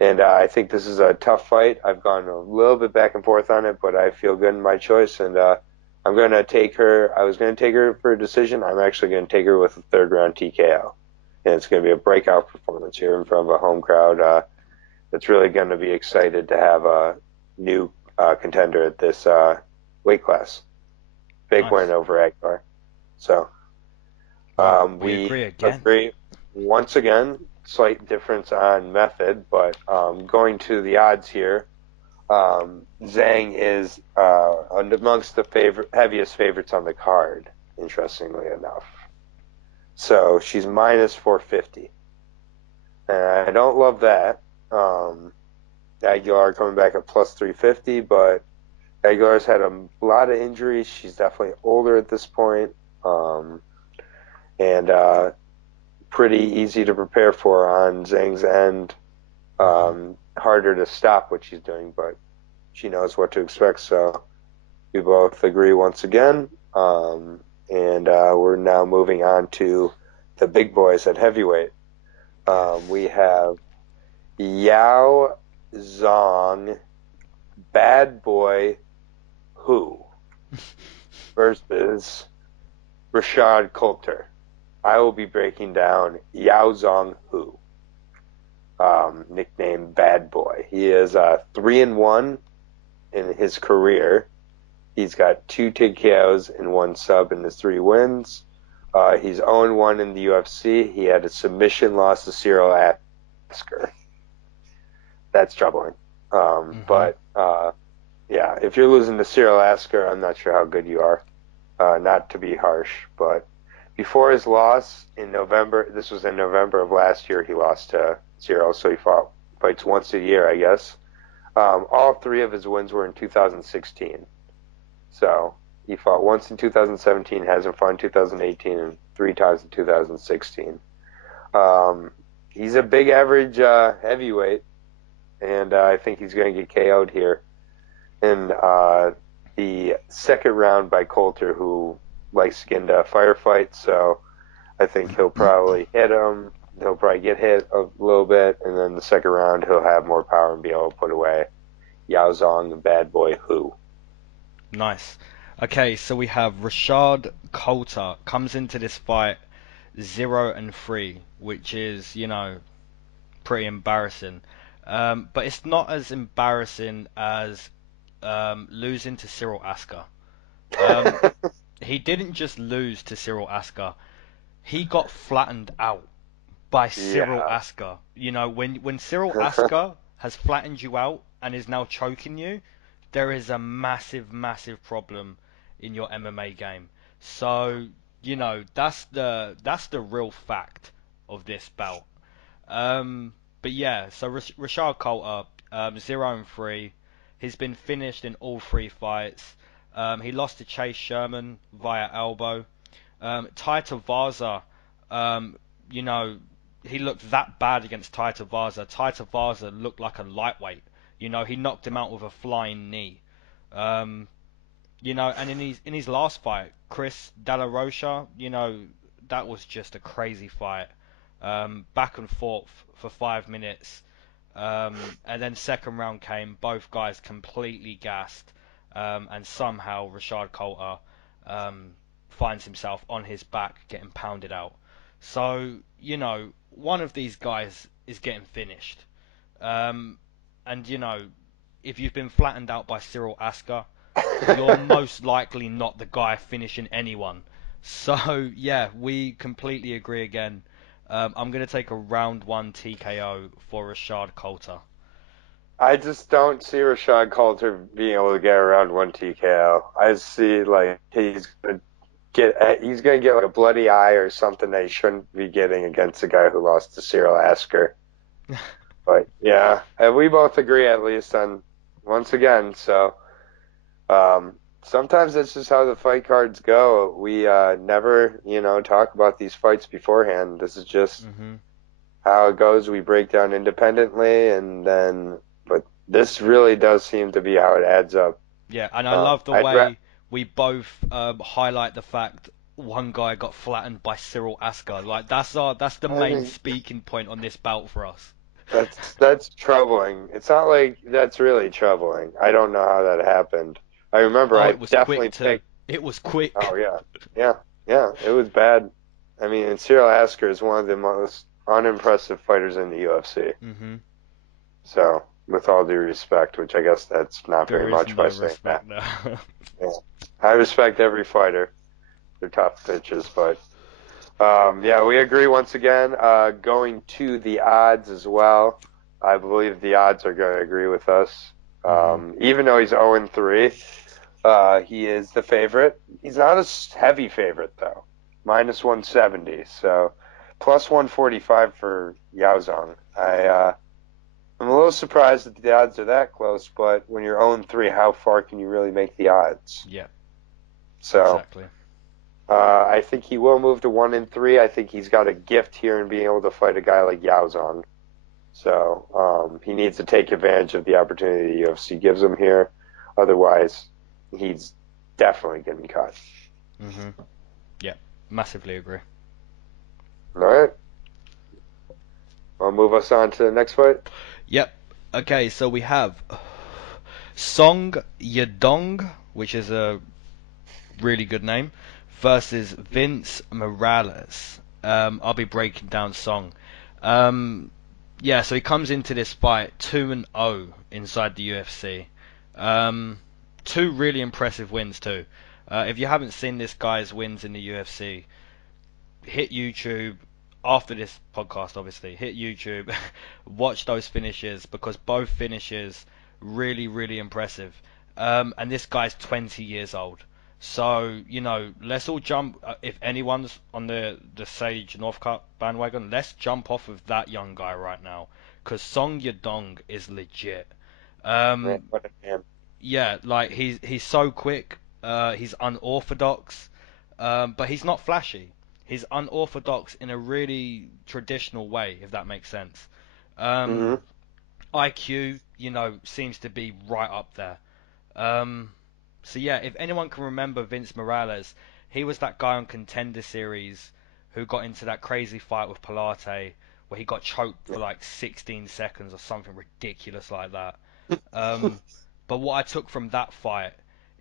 And I think this is a tough fight. I've gone a little bit back and forth on it, but I feel good in my choice. And I'm going to take her. I was going to take her for a decision. I'm actually going to take her with a third round TKO. And it's going to be a breakout performance here in front of a home crowd that's really going to be excited to have a new contender at this weight class. Big Nice. win over Aguilar. So we agree again. agree. once again, slight difference on method, but going to the odds here, Zhang is amongst the heaviest favorites on the card, interestingly enough. So she's minus 450. And I don't love that. Aguilar coming back at plus 350, but Aguilar's had a lot of injuries. She's definitely older at this point. And pretty easy to prepare for on Zhang's end. Harder to stop what she's doing, but she knows what to expect. So we both agree once again. And we're now moving on to the big boys at heavyweight. We have Zhang, Bad Boy Who versus Rashad Coulter. I will be breaking down Zhang Hu, nicknamed Bad Boy. He is 3-1 in his career. He's got 2 TKOs and 1 sub in his 3 wins. He's 0-1 in the UFC. He had a submission loss to Cyril Asker. That's troubling. But yeah, if you're losing to Cyril Asker, I'm not sure how good you are. Not to be harsh, but before his loss in November, this was in November of last year, he lost to Cyril, so he fights once a year, I guess. All 3 of his wins were in 2016. So he fought once in 2017, hasn't fought in 2018, and 3 times in 2016. He's a big average heavyweight, and I think he's going to get KO'd here in the second round by Coulter, who likes to get into a firefight. So I think he'll probably hit him. He'll probably get hit a little bit, and then the second round he'll have more power and be able to put away Zhang, the Bad Boy Who. Nice. Okay, so we have Rashad Coulter comes into this fight 0-3, which is, pretty embarrassing. But it's not as embarrassing as losing to Cyril Asker. He didn't just lose to Cyril Asker. He got flattened out by Cyril Asker. When Cyril Asker has flattened you out and is now choking you, there is a massive, massive problem in your MMA game. So, that's the real fact of this bout. But yeah, so Rashad Coulter, 0-3. He's been finished in all 3 fights. He lost to Chase Sherman via elbow. Taita Vaza, he looked that bad against Taita Vaza. Taita Vaza looked like a lightweight. He knocked him out with a flying knee. And in his last fight, Chris De La Rocha, that was just a crazy fight. Back and forth for 5 minutes. And then second round came, both guys completely gassed. And somehow Rashad Coulter finds himself on his back getting pounded out. So, one of these guys is getting finished. And, if you've been flattened out by Cyril Asker, you're most likely not the guy finishing anyone. So, yeah, we completely agree again. I'm going to take a round 1 TKO for Rashad Coulter. I just don't see Rashad Coulter being able to get around 1 TKO. I see he's gonna get like a bloody eye or something that he shouldn't be getting against a guy who lost to Cyril Asker. But yeah, and we both agree at least on once again. So sometimes that's just how the fight cards go. We never talk about these fights beforehand. This is just how it goes. We break down independently, and then. But this really does seem to be how it adds up. Yeah, and I love the way we both highlight the fact one guy got flattened by Cyril Asker. Like that's the main speaking point on this bout for us. That's troubling. It's not like that's really troubling. I don't know how that happened. I remember It was quick. Oh yeah. It was bad. I mean, and Cyril Asker is one of the most unimpressive fighters in the UFC. So. With all due respect, which I guess that's not very much by saying that. Yeah. I respect every fighter. They're tough pitches, but Yeah, we agree once again. Going to the odds as well. I believe the odds are going to agree with us. Hmm. Even though he's 0-3, he is the favorite. He's not a heavy favorite though. Minus 170, so plus 145 for Yao Zhang. I'm a little surprised that the odds are that close, but when you're 0-3, how far can you really make the odds? Yeah, So. exactly. I think he will move to 1-3. I think he's got a gift here in being able to fight a guy like Yao Zhang. So he needs to take advantage of the opportunity the UFC gives him here. Otherwise, he's definitely getting cut. Hmm. Yeah, massively agree. All right. I'll move us on to the next fight. Yep. Okay, so we have Song Yadong, which is a really good name, versus Vince Morales. I'll be breaking down Song. Um, yeah, so he comes into this fight 2-0 inside the UFC. Um, two really impressive wins too. If you haven't seen this guy's wins in the UFC, hit YouTube after this podcast, obviously. Hit YouTube, watch those finishes because both finishes really, really impressive. And this guy's 20 years old. So, let's all jump. If anyone's on the Sage Northcutt bandwagon, let's jump off of that young guy right now. Because Song Yadong is legit. Man, Um, what a man. yeah, like he's so quick. He's unorthodox, but he's not flashy. He's unorthodox in a really traditional way, if that makes sense. Um, Mm-hmm. IQ, seems to be right up there. Um, so yeah, if anyone can remember Vince Morales, he was that guy on Contender Series who got into that crazy fight with Pilate, where he got choked for like 16 seconds or something ridiculous like that. Um, but what I took from that fight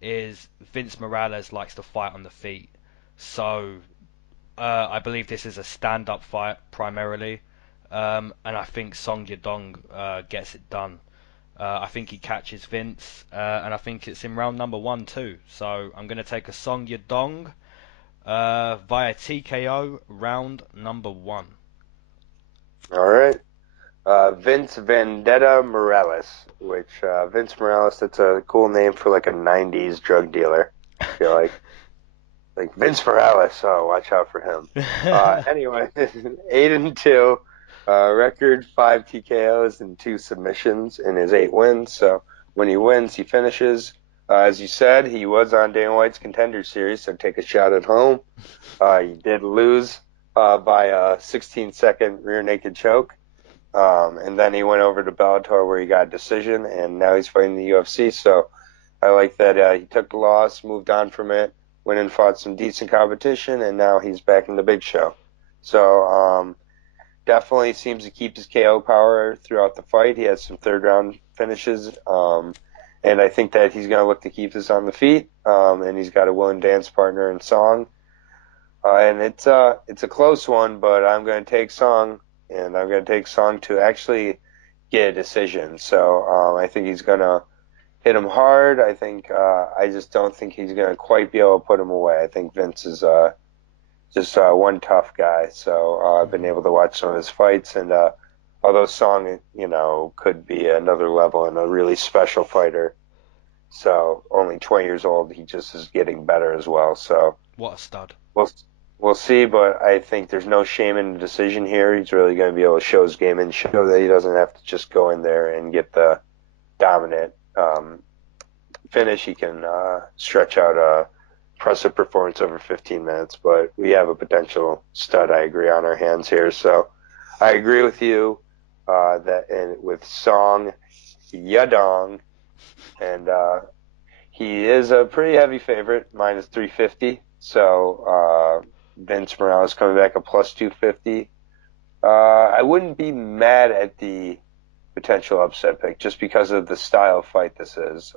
is Vince Morales likes to fight on the feet. So I believe this is a stand-up fight primarily, and I think Song Yadong gets it done. I think he catches Vince, and I think it's in round number one too. So I'm going to take a Song Yadong via TKO round number one. All right. Vince Vendetta Morales, which Vince Morales, that's a cool name for like a 90s drug dealer. I feel like Vince Morales. Oh, watch out for him. Anyway, 8-2, record 5 TKOs and 2 submissions in his 8 wins. So when he wins, he finishes. As you said, he was on Dana White's Contender Series, so take a shot at home. He did lose by a 16-second rear naked choke. And then he went over to Bellator where he got a decision, and now he's fighting the UFC. So I like that he took the loss, moved on from it, went and fought some decent competition, and now he's back in the big show. So definitely seems to keep his KO power throughout the fight. He has some third round finishes, and I think that he's going to look to keep this on the feet. And he's got a willing dance partner in Song. And it's a close one, but I'm going to take Song, and I'm going to take Song to actually get a decision. So I think he's going to hit him hard. I just don't think he's going to quite be able to put him away. I think Vince is just one tough guy. So I've been Mhm. able to watch some of his fights, and although Song, could be another level and a really special fighter. So only 20 years old, he just is getting better as well. So What a stud. we'll we'll see, but I think there's no shame in the decision here. He's really going to be able to show his game and show that he doesn't have to just go in there and get the dominant finish. He can stretch out a impressive performance over 15 minutes, but we have a potential stud, I agree, on our hands here. So I agree with you and with Song Yadong, and he is a pretty heavy favorite, minus 350. So Vince Morales coming back at plus 250. I wouldn't be mad at the potential upset pick just because of the style of fight this is.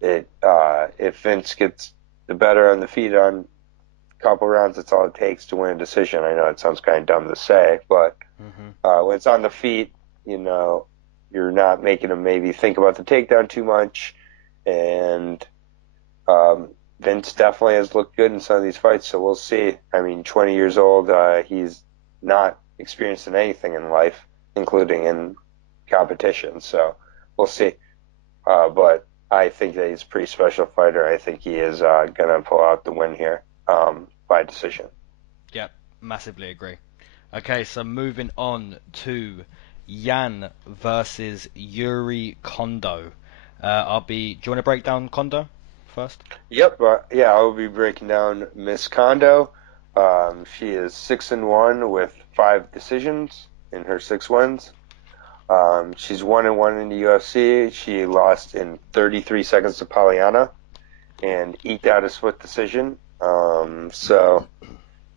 If Vince gets the better on the feet on a couple rounds, that's all it takes to win a decision. I know it sounds kind of dumb to say, but Hmm. when it's on the feet, you're not making him maybe think about the takedown too much, and Vince definitely has looked good in some of these fights, so we'll see. I mean, 20 years old, he's not experienced in anything in life, including in competition, so we'll see. But I think that he's a pretty special fighter. I think he is going to pull out the win here by decision. Yep, massively agree. Okay, so moving on to Yan versus Yuri Kondo. Do you want to break down Kondo first? Yep, yeah, I will be breaking down Miss Kondo. She is 6-1 with 5 decisions in her 6 wins. She's 1-1 in the UFC. She lost in 33 seconds to Polyana and eked out a split decision. So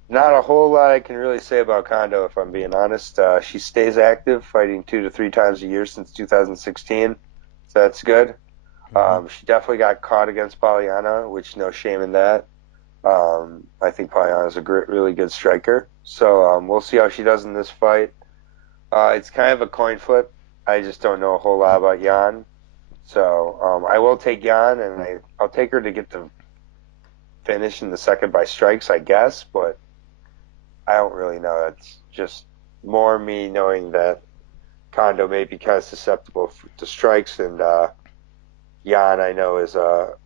not a whole lot I can really say about Kondo, if I'm being honest. She stays active, fighting 2 to 3 times a year since 2016, so that's good. She definitely got caught against Polyana, which no shame in that. I think Polyana's a really good striker, so we'll see how she does in this fight. It's kind of a coin flip. I just don't know a whole lot about Yan, so I will take Yan, and I'll take her to get the finish in the second by strikes, I guess, but I don't really know. It's just more me knowing that Kondo may be kind of susceptible to strikes, and Yan I know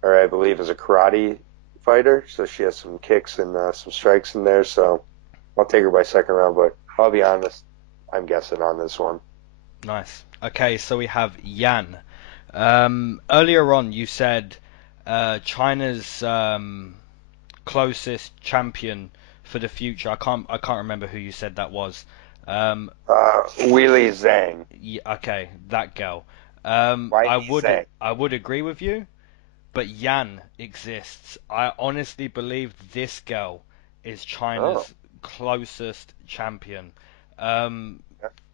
or I believe is a karate fighter, so she has some kicks and some strikes in there, so I'll take her by second round, but I'll be honest, I'm guessing on this one. Nice. Okay, so we have Yan. Earlier on, you said China's closest champion for the future. I can't remember who you said that was. Weili Zhang. Yeah, okay, that girl. Zhang. I would agree with you, but Yan exists. I honestly believe this girl is China's closest champion.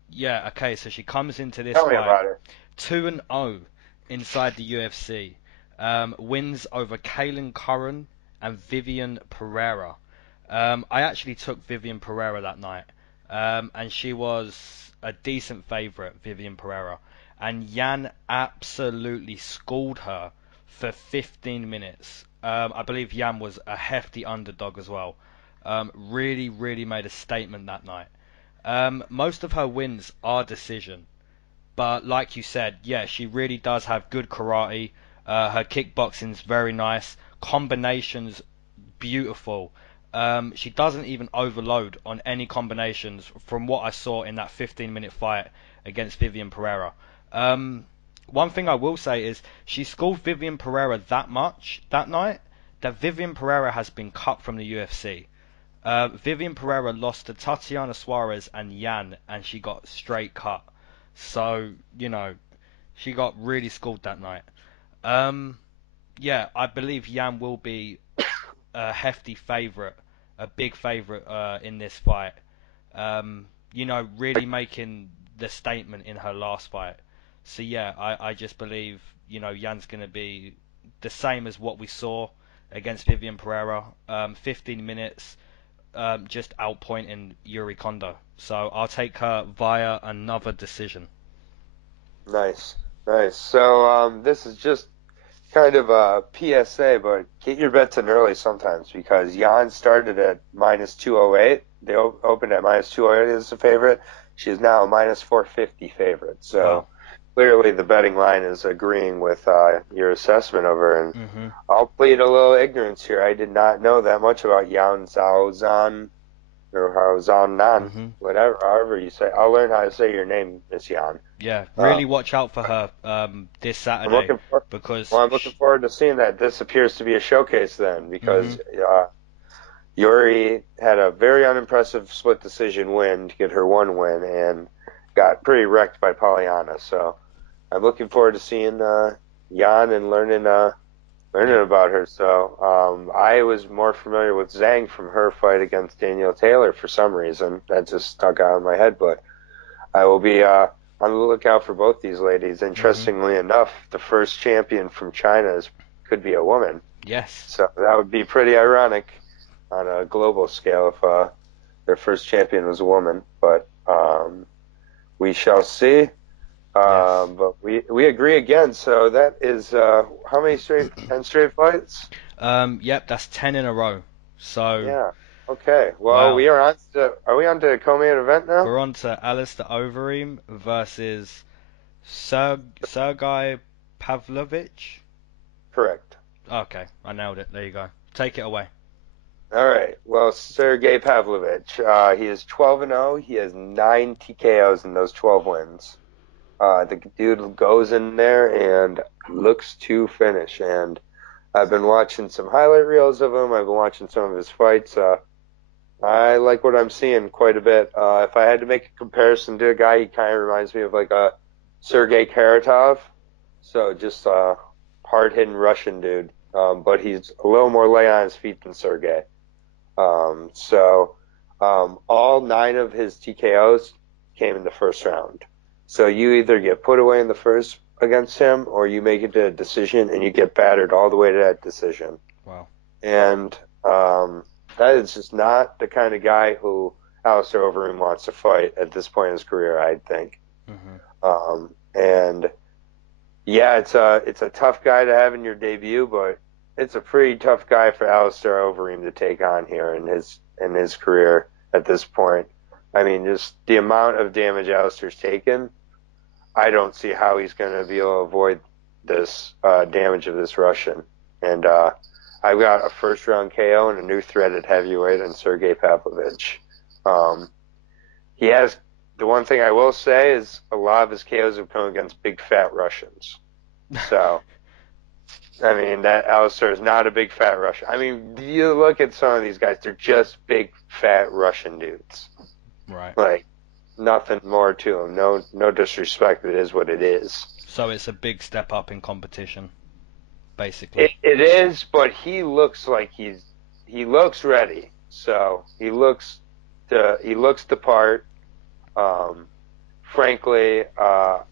Yeah, okay, so she comes into this Tell me fight about it. 2-0 inside the UFC. Wins over Kaylin Curran and Vivian Pereira. I actually took Vivian Pereira that night, and she was a decent favourite, Vivian Pereira. And Yan absolutely schooled her for 15 minutes. I believe Yan was a hefty underdog as well. Really, really made a statement that night. Most of her wins are decision, but like you said, yeah, she really does have good karate. Her kickboxing's very nice. Combinations, beautiful. She doesn't even overload on any combinations from what I saw in that 15-minute fight against Vivian Pereira. One thing I will say is she schooled Vivian Pereira that much that night that Vivian Pereira has been cut from the UFC. Vivian Pereira lost to Tatiana Suarez and Yan, and she got straight cut. So, she got really schooled that night. Yeah, I believe Yan will be a hefty favourite, a big favourite in this fight. Really making the statement in her last fight. So yeah, I just believe, Yan's going to be the same as what we saw against Vivian Pereira. 15 minutes, just outpointing Yuri Kondo. So I'll take her via another decision. Nice, nice. So this is just kind of a PSA, but get your bets in early sometimes because Yan started at minus 208. They opened at minus 208 as a favorite. She is now a minus 450 favorite. So Wow. clearly the betting line is agreeing with your assessment of her. And Mhm. I'll plead a little ignorance here. I did not know that much about Yan Zhaozan or Zhaonan, Mhm. whatever, however you say. I'll learn how to say your name, Miss Yan. Yeah, Uh, really watch out for her this I'm Saturday looking for. because Well, I'm looking forward to seeing that. This appears to be a showcase then, because Mhm. Yuri had a very unimpressive split decision win to get her one win and got pretty wrecked by Polyana. So I'm looking forward to seeing Jan and learning Yeah. about her. So I was more familiar with Zhang from her fight against Danielle Taylor for some reason. That just stuck out in my head, but I will be on the lookout for both these ladies. Mhm. Interestingly enough, the first champion from China could be a woman. Yes. So that would be pretty ironic on a global scale if their first champion was a woman. But we shall see. Yes. But we agree again. So that is how many straight? 10 straight fights? Yep, that's 10 in a row. So, Yeah. Okay. Well, wow. we are on to. Are we on to co-main event now? We're on to Alistair Overeem versus Sergey Pavlovich. Correct. Okay, I nailed it. There you go. Take it away. All right. Well, Sergey Pavlovich, he is 12-0. He has 9 TKOs in those 12 wins. The dude goes in there and looks to finish. And I've been watching some highlight reels of him. I've been watching some of his fights. I like what I'm seeing quite a bit. If I had to make a comparison to a guy, he kind of reminds me of like a Sergey Karatov. So just a hard-hitting Russian dude. But he's a little more lay on his feet than Sergey. All 9 of his TKOs came in the first round. So you either get put away in the first against him, or you make it to a decision and you get battered all the way to that decision. Wow. And that is just not the kind of guy who Alistair Overeem wants to fight at this point in his career, I think. And yeah, it's a tough guy to have in your debut, but it's a pretty tough guy for Alistair Overeem to take on here in his career at this point. I mean, just the amount of damage Alistair's taken, I don't see how he's going to be able to avoid this damage of this Russian. And I've got a first round KO and a new threat at heavyweight in Sergey Pavlovich. He has the one thing I will say is a lot of his KOs have come against big fat Russians. So, I mean, that Alistair is not a big fat Russian. I mean, you look at some of these guys, they're just big fat Russian dudes. Right. Like, nothing more to them. No disrespect. It is what it is. So it's a big step up in competition, basically. It is, but he looks like he looks ready. So he looks the part. Frankly,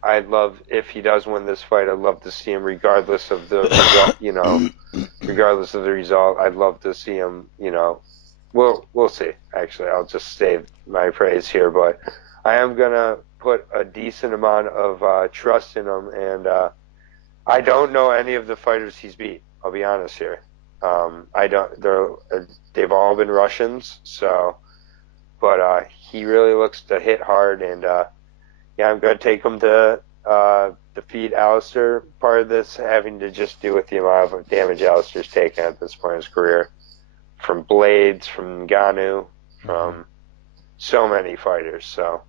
I'd love if he does win this fight. I'd love to see him, regardless of the result. Regardless of the result, I'd love to see him. We'll see. Actually, I'll just save my praise here, but I am gonna put a decent amount of trust in him, and I don't know any of the fighters he's beat. I'll be honest here. I don't. They've all been Russians, so. But he really looks to hit hard, and yeah, I'm gonna take him to defeat Alistair. Part of this having to just do with the amount of damage Alistair's taken at this point in his career. From Blaydes, from Ngannou, from so many fighters. So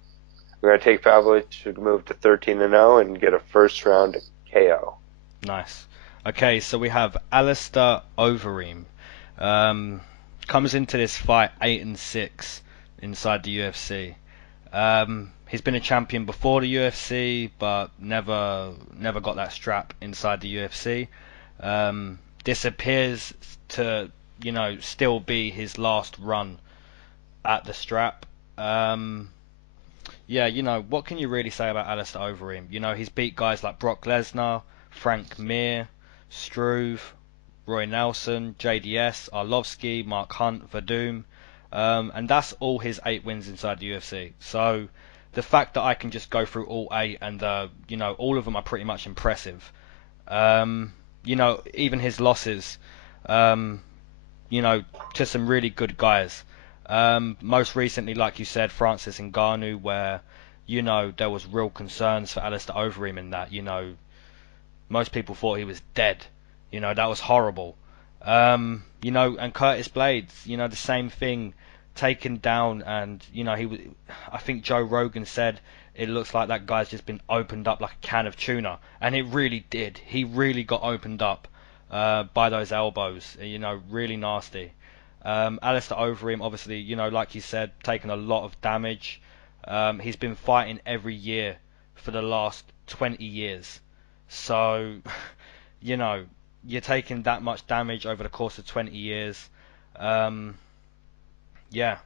we're going to take Pavlovich to move to 13-0 and get a first round KO. Nice. Okay, so we have Alistair Overeem. Comes into this fight 8-6 inside the UFC. He's been a champion before the UFC, but never got that strap inside the UFC. This appears to still be his last run at the strap. Yeah, what can you really say about Alistair Overeem? He's beat guys like Brock Lesnar, Frank Mir, Struve, Roy Nelson, JDS, Arlovsky, Mark Hunt, Verdum, and that's all his 8 wins inside the UFC. So the fact that I can just go through all 8 and all of them are pretty much impressive. Even his losses. To some really good guys. Most recently, like you said, Francis Ngannou, where, there was real concerns for Alistair Overeem in that, most people thought he was dead. That was horrible. And Curtis Blaydes, the same thing, taken down, and, I think Joe Rogan said it looks like that guy's just been opened up like a can of tuna, and it really did. He really got opened up by those elbows, really nasty. Alistair Overeem, obviously, like you said, taken a lot of damage. He's been fighting every year for the last 20 years. So, you're taking that much damage over the course of 20 years. Yeah,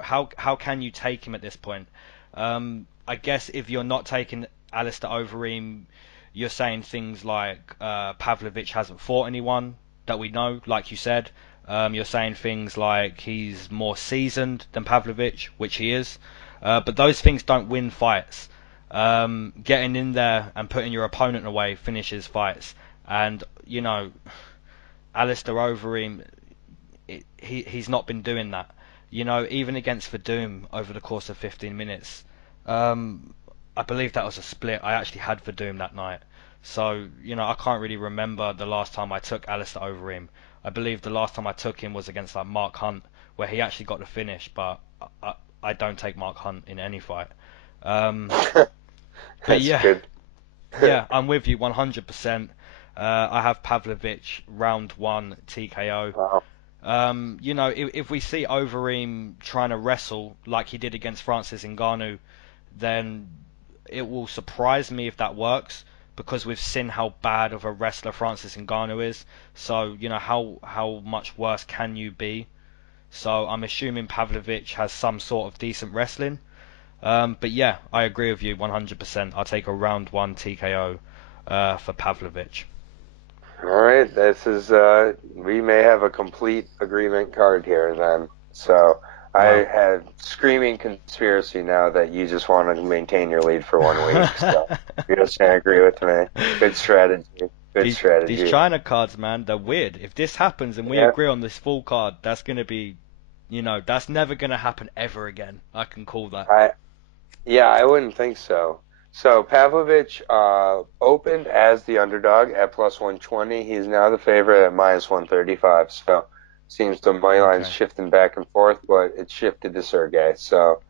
how can you take him at this point? I guess if you're not taking Alistair Overeem, you're saying things like Pavlovich hasn't fought anyone that we know, like you said. You're saying things like he's more seasoned than Pavlovich, which he is. But those things don't win fights. Getting in there and putting your opponent away finishes fights. And, Alistair Overeem, he's not been doing that. You know, even against Verdum over the course of 15 minutes, I believe that was a split. I actually had Verdum that night. So, you know, I can't really remember the last time I took Alistair Overeem. I believe the last time I took him was against like Mark Hunt, where he actually got the finish, but I don't take Mark Hunt in any fight. Um, but That's yeah, good. yeah, I'm with you 100%. I have Pavlovich round one TKO. Wow. You know, if we see Overeem trying to wrestle like he did against Francis Ngannou, then it will surprise me if that works because we've seen how bad of a wrestler Francis Ngannou is. So, you know, how much worse can you be? So I'm assuming Pavlovich has some sort of decent wrestling. But yeah, I agree with you 100%. I'll take a round one TKO for Pavlovich. All right, this is we may have a complete agreement card here then. So I Wow. have screaming conspiracy now that you just want to maintain your lead for 1 week. So you're just gonna agree with me. Good strategy. Good These strategy. China cards, man, they're weird. If this happens and we Yeah. agree on this full card, that's gonna be, you know, that's never gonna happen ever again. I can call that. I Yeah, I wouldn't think so. So Pavlovich opened as the underdog at plus 120. He's now the favorite at minus 135. So seems the money line's Okay. shifting back and forth, but it shifted to Sergey. So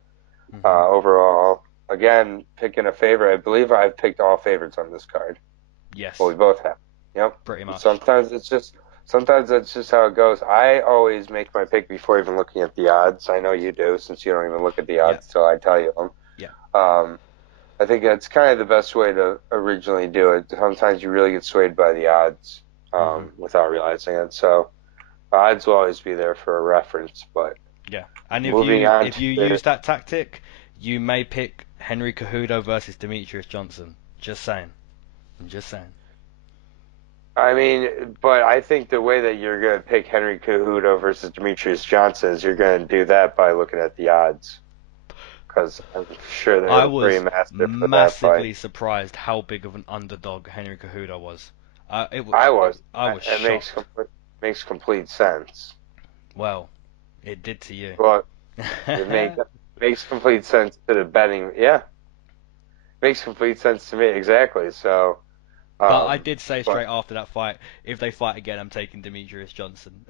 Mhm. overall, again, picking a favorite. I believe I've picked all favorites on this card. Well, Yes, we both have. Yep. pretty much. Sometimes that's just how it goes. I always make my pick before even looking at the odds. I know you do, since you don't even look at the Yeah. odds till I tell you them. Yeah. Um, I think that's kind of the best way to originally do it. Sometimes you really get swayed by the odds Mhm. without realizing it. So odds will always be there for a reference. But Yeah. And moving on if to you the, use that tactic, you may pick Henry Cejudo versus Demetrius Johnson. Just saying. I'm just saying. I mean, but I think the way that you're going to pick Henry Cejudo versus Demetrius Johnson is you're going to do that by looking at the odds because I'm sure I they're pretty was massive for that fight. massively surprised how big of an underdog Henry Cejudo was. I was. I was It shocked. makes complete sense. Well, it did to you. Well, it makes complete sense to the betting. Yeah, makes complete sense to me exactly. So, But I did say but straight after that fight, if they fight again, I'm taking Demetrius Johnson.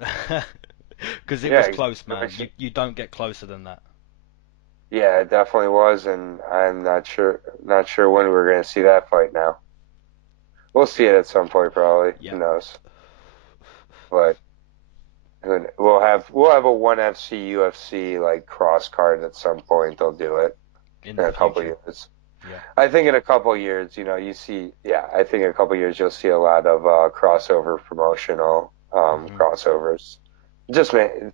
Because it yeah, was close, man. exactly. You don't get closer than that. Yeah, it definitely was, and I'm not sure when we're going to see that fight now. We'll see it at some point, probably. Yeah, Who knows? But we'll have a one FC UFC like cross card at some point. They'll do it in in the a couple future. years. Yeah. I think in a couple years, I think in a couple years you'll see a lot of crossover promotional Hmm. crossovers.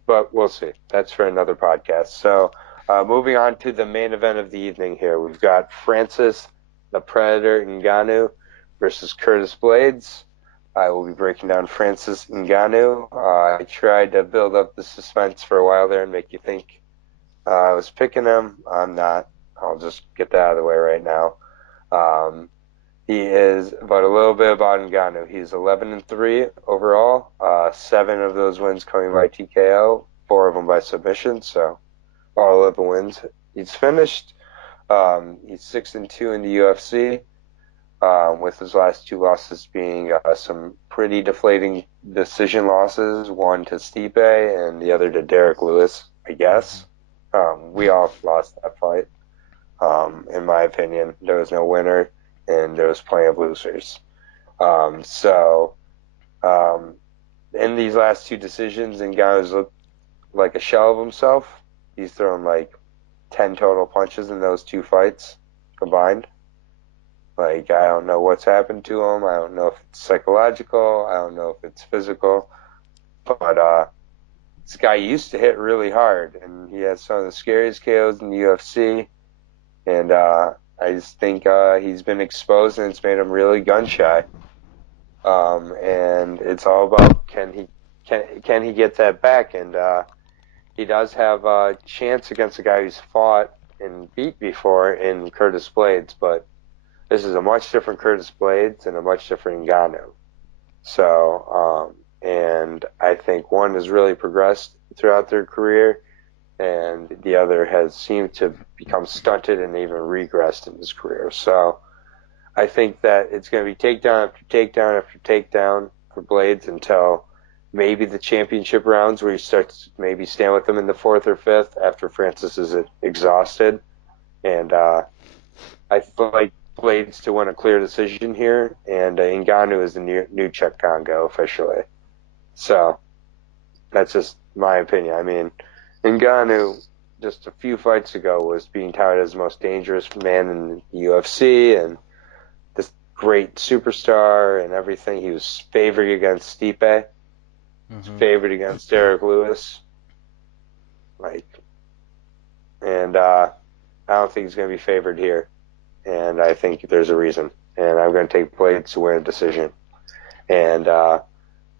But we'll see. That's for another podcast. So, moving on to the main event of the evening here, we've got Francis the Predator Ngannou versus Curtis Blaydes. I will be breaking down Francis Ngannou. I tried to build up the suspense for a while there and make you think I was picking him. I'm not. I'll just get that out of the way right now. Um, he is, but a little bit about Ngannou. He's 11-3 overall. 7 of those wins coming by TKO, 4 of them by submission. So all 11 wins he's finished. He's 6-2 in the UFC. With his last 2 losses being some pretty deflating decision losses, one to Stipe and the other to Derek Lewis, I Hmm. guess. We all lost that fight. In my opinion, there was no winner and there was plenty of losers. So um, in these last 2 decisions, Ngannou's looked like a shell of himself. He's thrown like 10 total punches in those 2 fights combined. Like, I don't know what's happened to him. I don't know if it's psychological. I don't know if it's physical. But this guy used to hit really hard, and he has some of the scariest KOs in the UFC. And I just think he's been exposed, and it's made him really gun shy. And it's all about can he get that back? And he does have a chance against a guy who's fought and beat before in Curtis Blaydes, but this is a much different Curtis Blaydes and a much different Ngannou. So, and I think one has really progressed throughout their career, and the other has seemed to become stunted and even regressed in his career. So I think that it's going to be takedown after takedown after takedown for Blaydes until maybe the championship rounds where he starts to maybe stand with them in the fourth or fifth after Francis is exhausted. And I feel like Blaydes to win a clear decision here, and Ngannou is the new Czech Congo officially. So that's just my opinion. I mean, Ngannou just a few fights ago was being touted as the most dangerous man in the UFC and this great superstar and everything. He was favored against Stipe, favored against Derek Lewis, and I don't think he's going to be favored here. And I think there's a reason. And I'm going to take Blaydes to win a decision. And I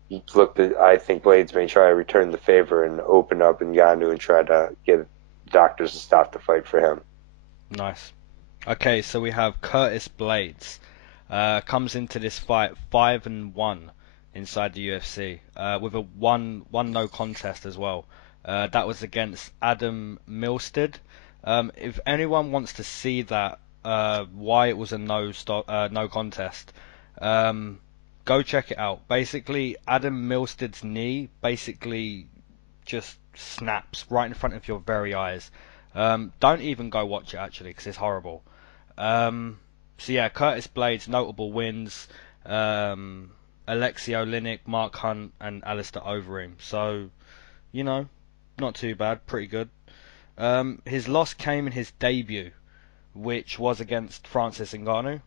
think Blaydes may try to return the favor and open up Ngannou and try to get doctors to stop the fight for him. Nice. Okay, so we have Curtis Blaydes. Comes into this fight 5-1 inside the UFC, with a one no contest as well. That was against Adam Milstead. If anyone wants to see that, why it was a no contest, go check it out. Basically, Adam Milstead's knee basically just snaps right in front of your very eyes. Don't even go watch it actually, because it's horrible. So yeah, Curtis Blaydes, notable wins. Alexei Oleinik, Mark Hunt, and Alistair Overeem. So, not too bad, pretty good. His loss came in his debut, which was against Francis Ngannou.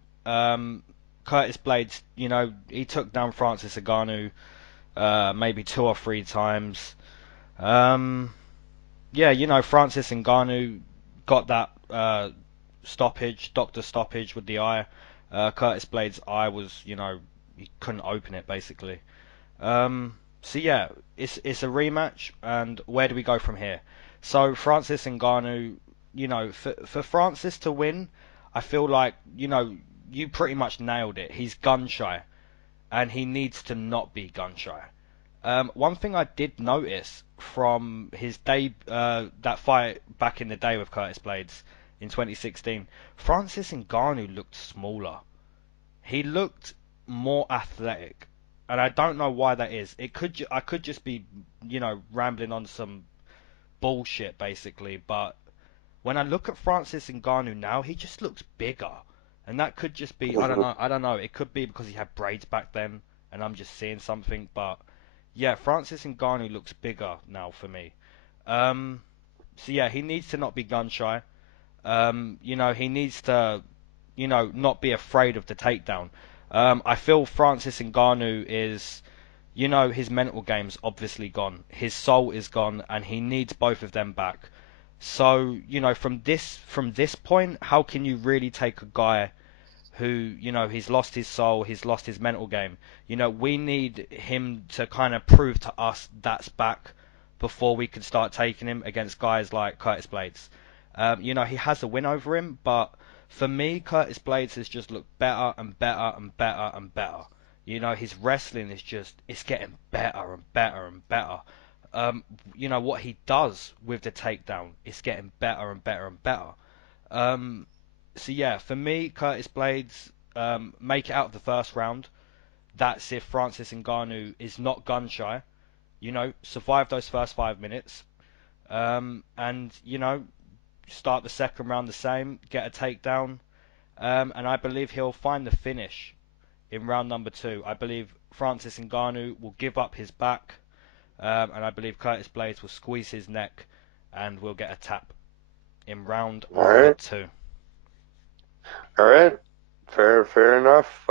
Curtis Blaydes, he took down Francis Ngannou maybe 2 or 3 times. Francis Ngannou got that doctor stoppage with the eye. Curtis Blaydes' eye was, he couldn't open it basically. It's a rematch, and where do we go from here? So Francis Ngannou, for Francis to win, I feel like, you pretty much nailed it. He's gun shy, and he needs to not be gun shy. One thing I did notice from his that fight back in the day with Curtis Blaydes in 2016, Francis Ngannou looked smaller. He looked more athletic, and I don't know why that is. I could just be, rambling on some bullshit basically, but when I look at Francis Ngannou now, he just looks bigger, and that could just be, I don't know. It could be because he had braids back then, and I'm just seeing something, but yeah, Francis Ngannou looks bigger now for me. He needs to not be gun shy. He needs to, not be afraid of the takedown. I feel Francis Ngannou is, his mental game's obviously gone. His soul is gone, and he needs both of them back. So, from this point, how can you really take a guy who, he's lost his soul, he's lost his mental game? We need him to kind of prove to us that's back before we can start taking him against guys like Curtis Blaydes. He has a win over him, but for me, Curtis Blaydes has just looked better and better and better and better. His wrestling is it's getting better and better and better. What he does with the takedown is getting better and better and better. For me, Curtis Blaydes, make it out of the first round. That's if Francis Ngannou is not gun shy. Survive those first 5 minutes. Start the second round the same, get a takedown, and I believe he'll find the finish in round number 2. I believe Francis Ngannou will give up his back, and I believe Curtis Blaydes will squeeze his neck, and we'll get a tap in round number 2. All right. Fair enough.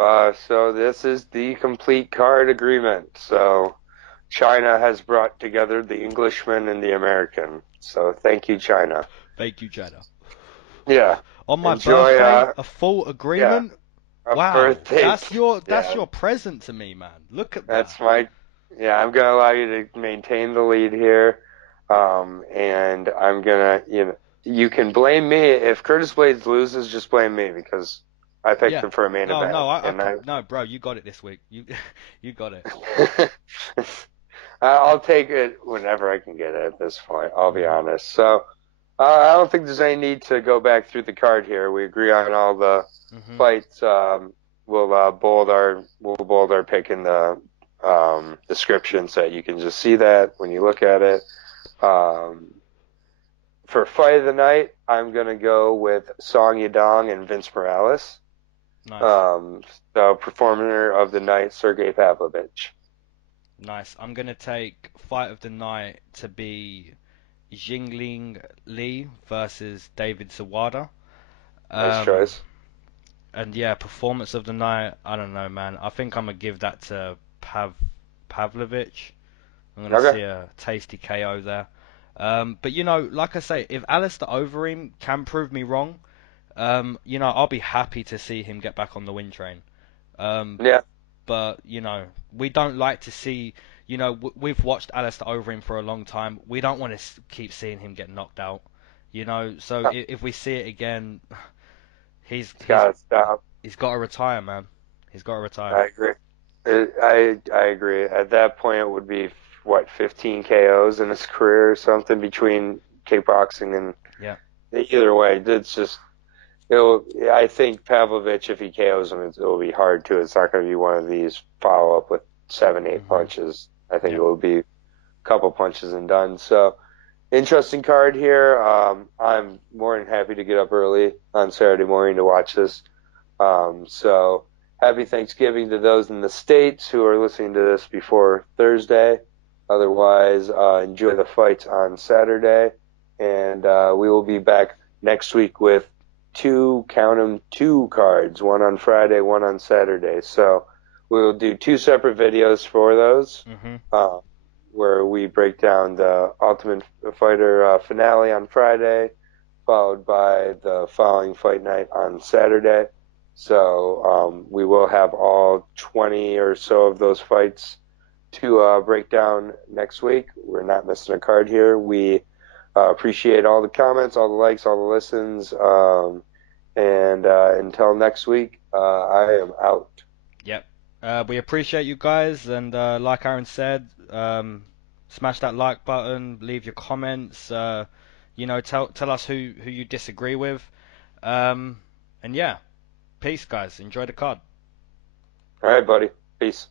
So this is the complete card agreement. So China has brought together the Englishman and the American. So thank you, China. Thank you, China. Yeah. On my birthday, a full agreement. Yeah, wow, birthday. That's your present to me, man. Look at that. I'm gonna allow you to maintain the lead here, and I'm gonna, you can blame me if Curtis Blaydes loses. Just blame me because I picked Yeah. him for a main No, event, no, and I. no, bro, you got it this week. You, you got it. I'll take it whenever I can get it at this point. I'll be Mhm. honest. So I don't think there's any need to go back through the card here. We agree on all the Mhm. fights. We'll bold our pick in the description so that you can just see that when you look at it. Um, for fight of the night, I'm gonna go with Song Yadong and Vince Morales. Nice. Um, the performer of the night, Sergey Pavlovich. Nice. I'm gonna take fight of the night to be Jinliang Li versus David Zawada. Nice Um, choice. and yeah, performance of the night. I don't know, man. I think I'm gonna give that to Pavlovich. I'm gonna Okay. see a tasty KO there. But you know, like I say, if Alistair Overeem can prove me wrong, you know, I'll be happy to see him get back on the win train. Um, Yeah. but you know, we don't like to see. You know, we've watched Alistair Overeem for a long time. We don't want to keep seeing him get knocked out. You know, so if we see it again, he's He's he's got to stop. he's got to retire, man. He's got to retire. I agree. I agree. At that point, it would be what 15 KOs in his career or something between kickboxing and Yeah. either way. It's just it'll. I think Pavlovich, if he KOs him, it'll be hard too. It's not going to be one of these follow up with 7, 8 Mhm. punches. I think it Yeah. will be a couple punches and done. So interesting card here. I'm more than happy to get up early on Saturday morning to watch this. So happy Thanksgiving to those in the States who are listening to this before Thursday. Otherwise, enjoy the fights on Saturday. And we will be back next week with count 'em, two cards, one on Friday, one on Saturday. So we'll do two separate videos for those, Mhm. uh, where we break down the Ultimate Fighter finale on Friday, followed by the following fight night on Saturday. So we will have all 20 or so of those fights to break down next week. We're not missing a card here. We appreciate all the comments, all the likes, all the listens. And until next week, I am out. Yep. We appreciate you guys, and like Aaron said, smash that like button, leave your comments. You know, tell us who you disagree with. And yeah, peace, guys. Enjoy the card. All right, buddy. Peace.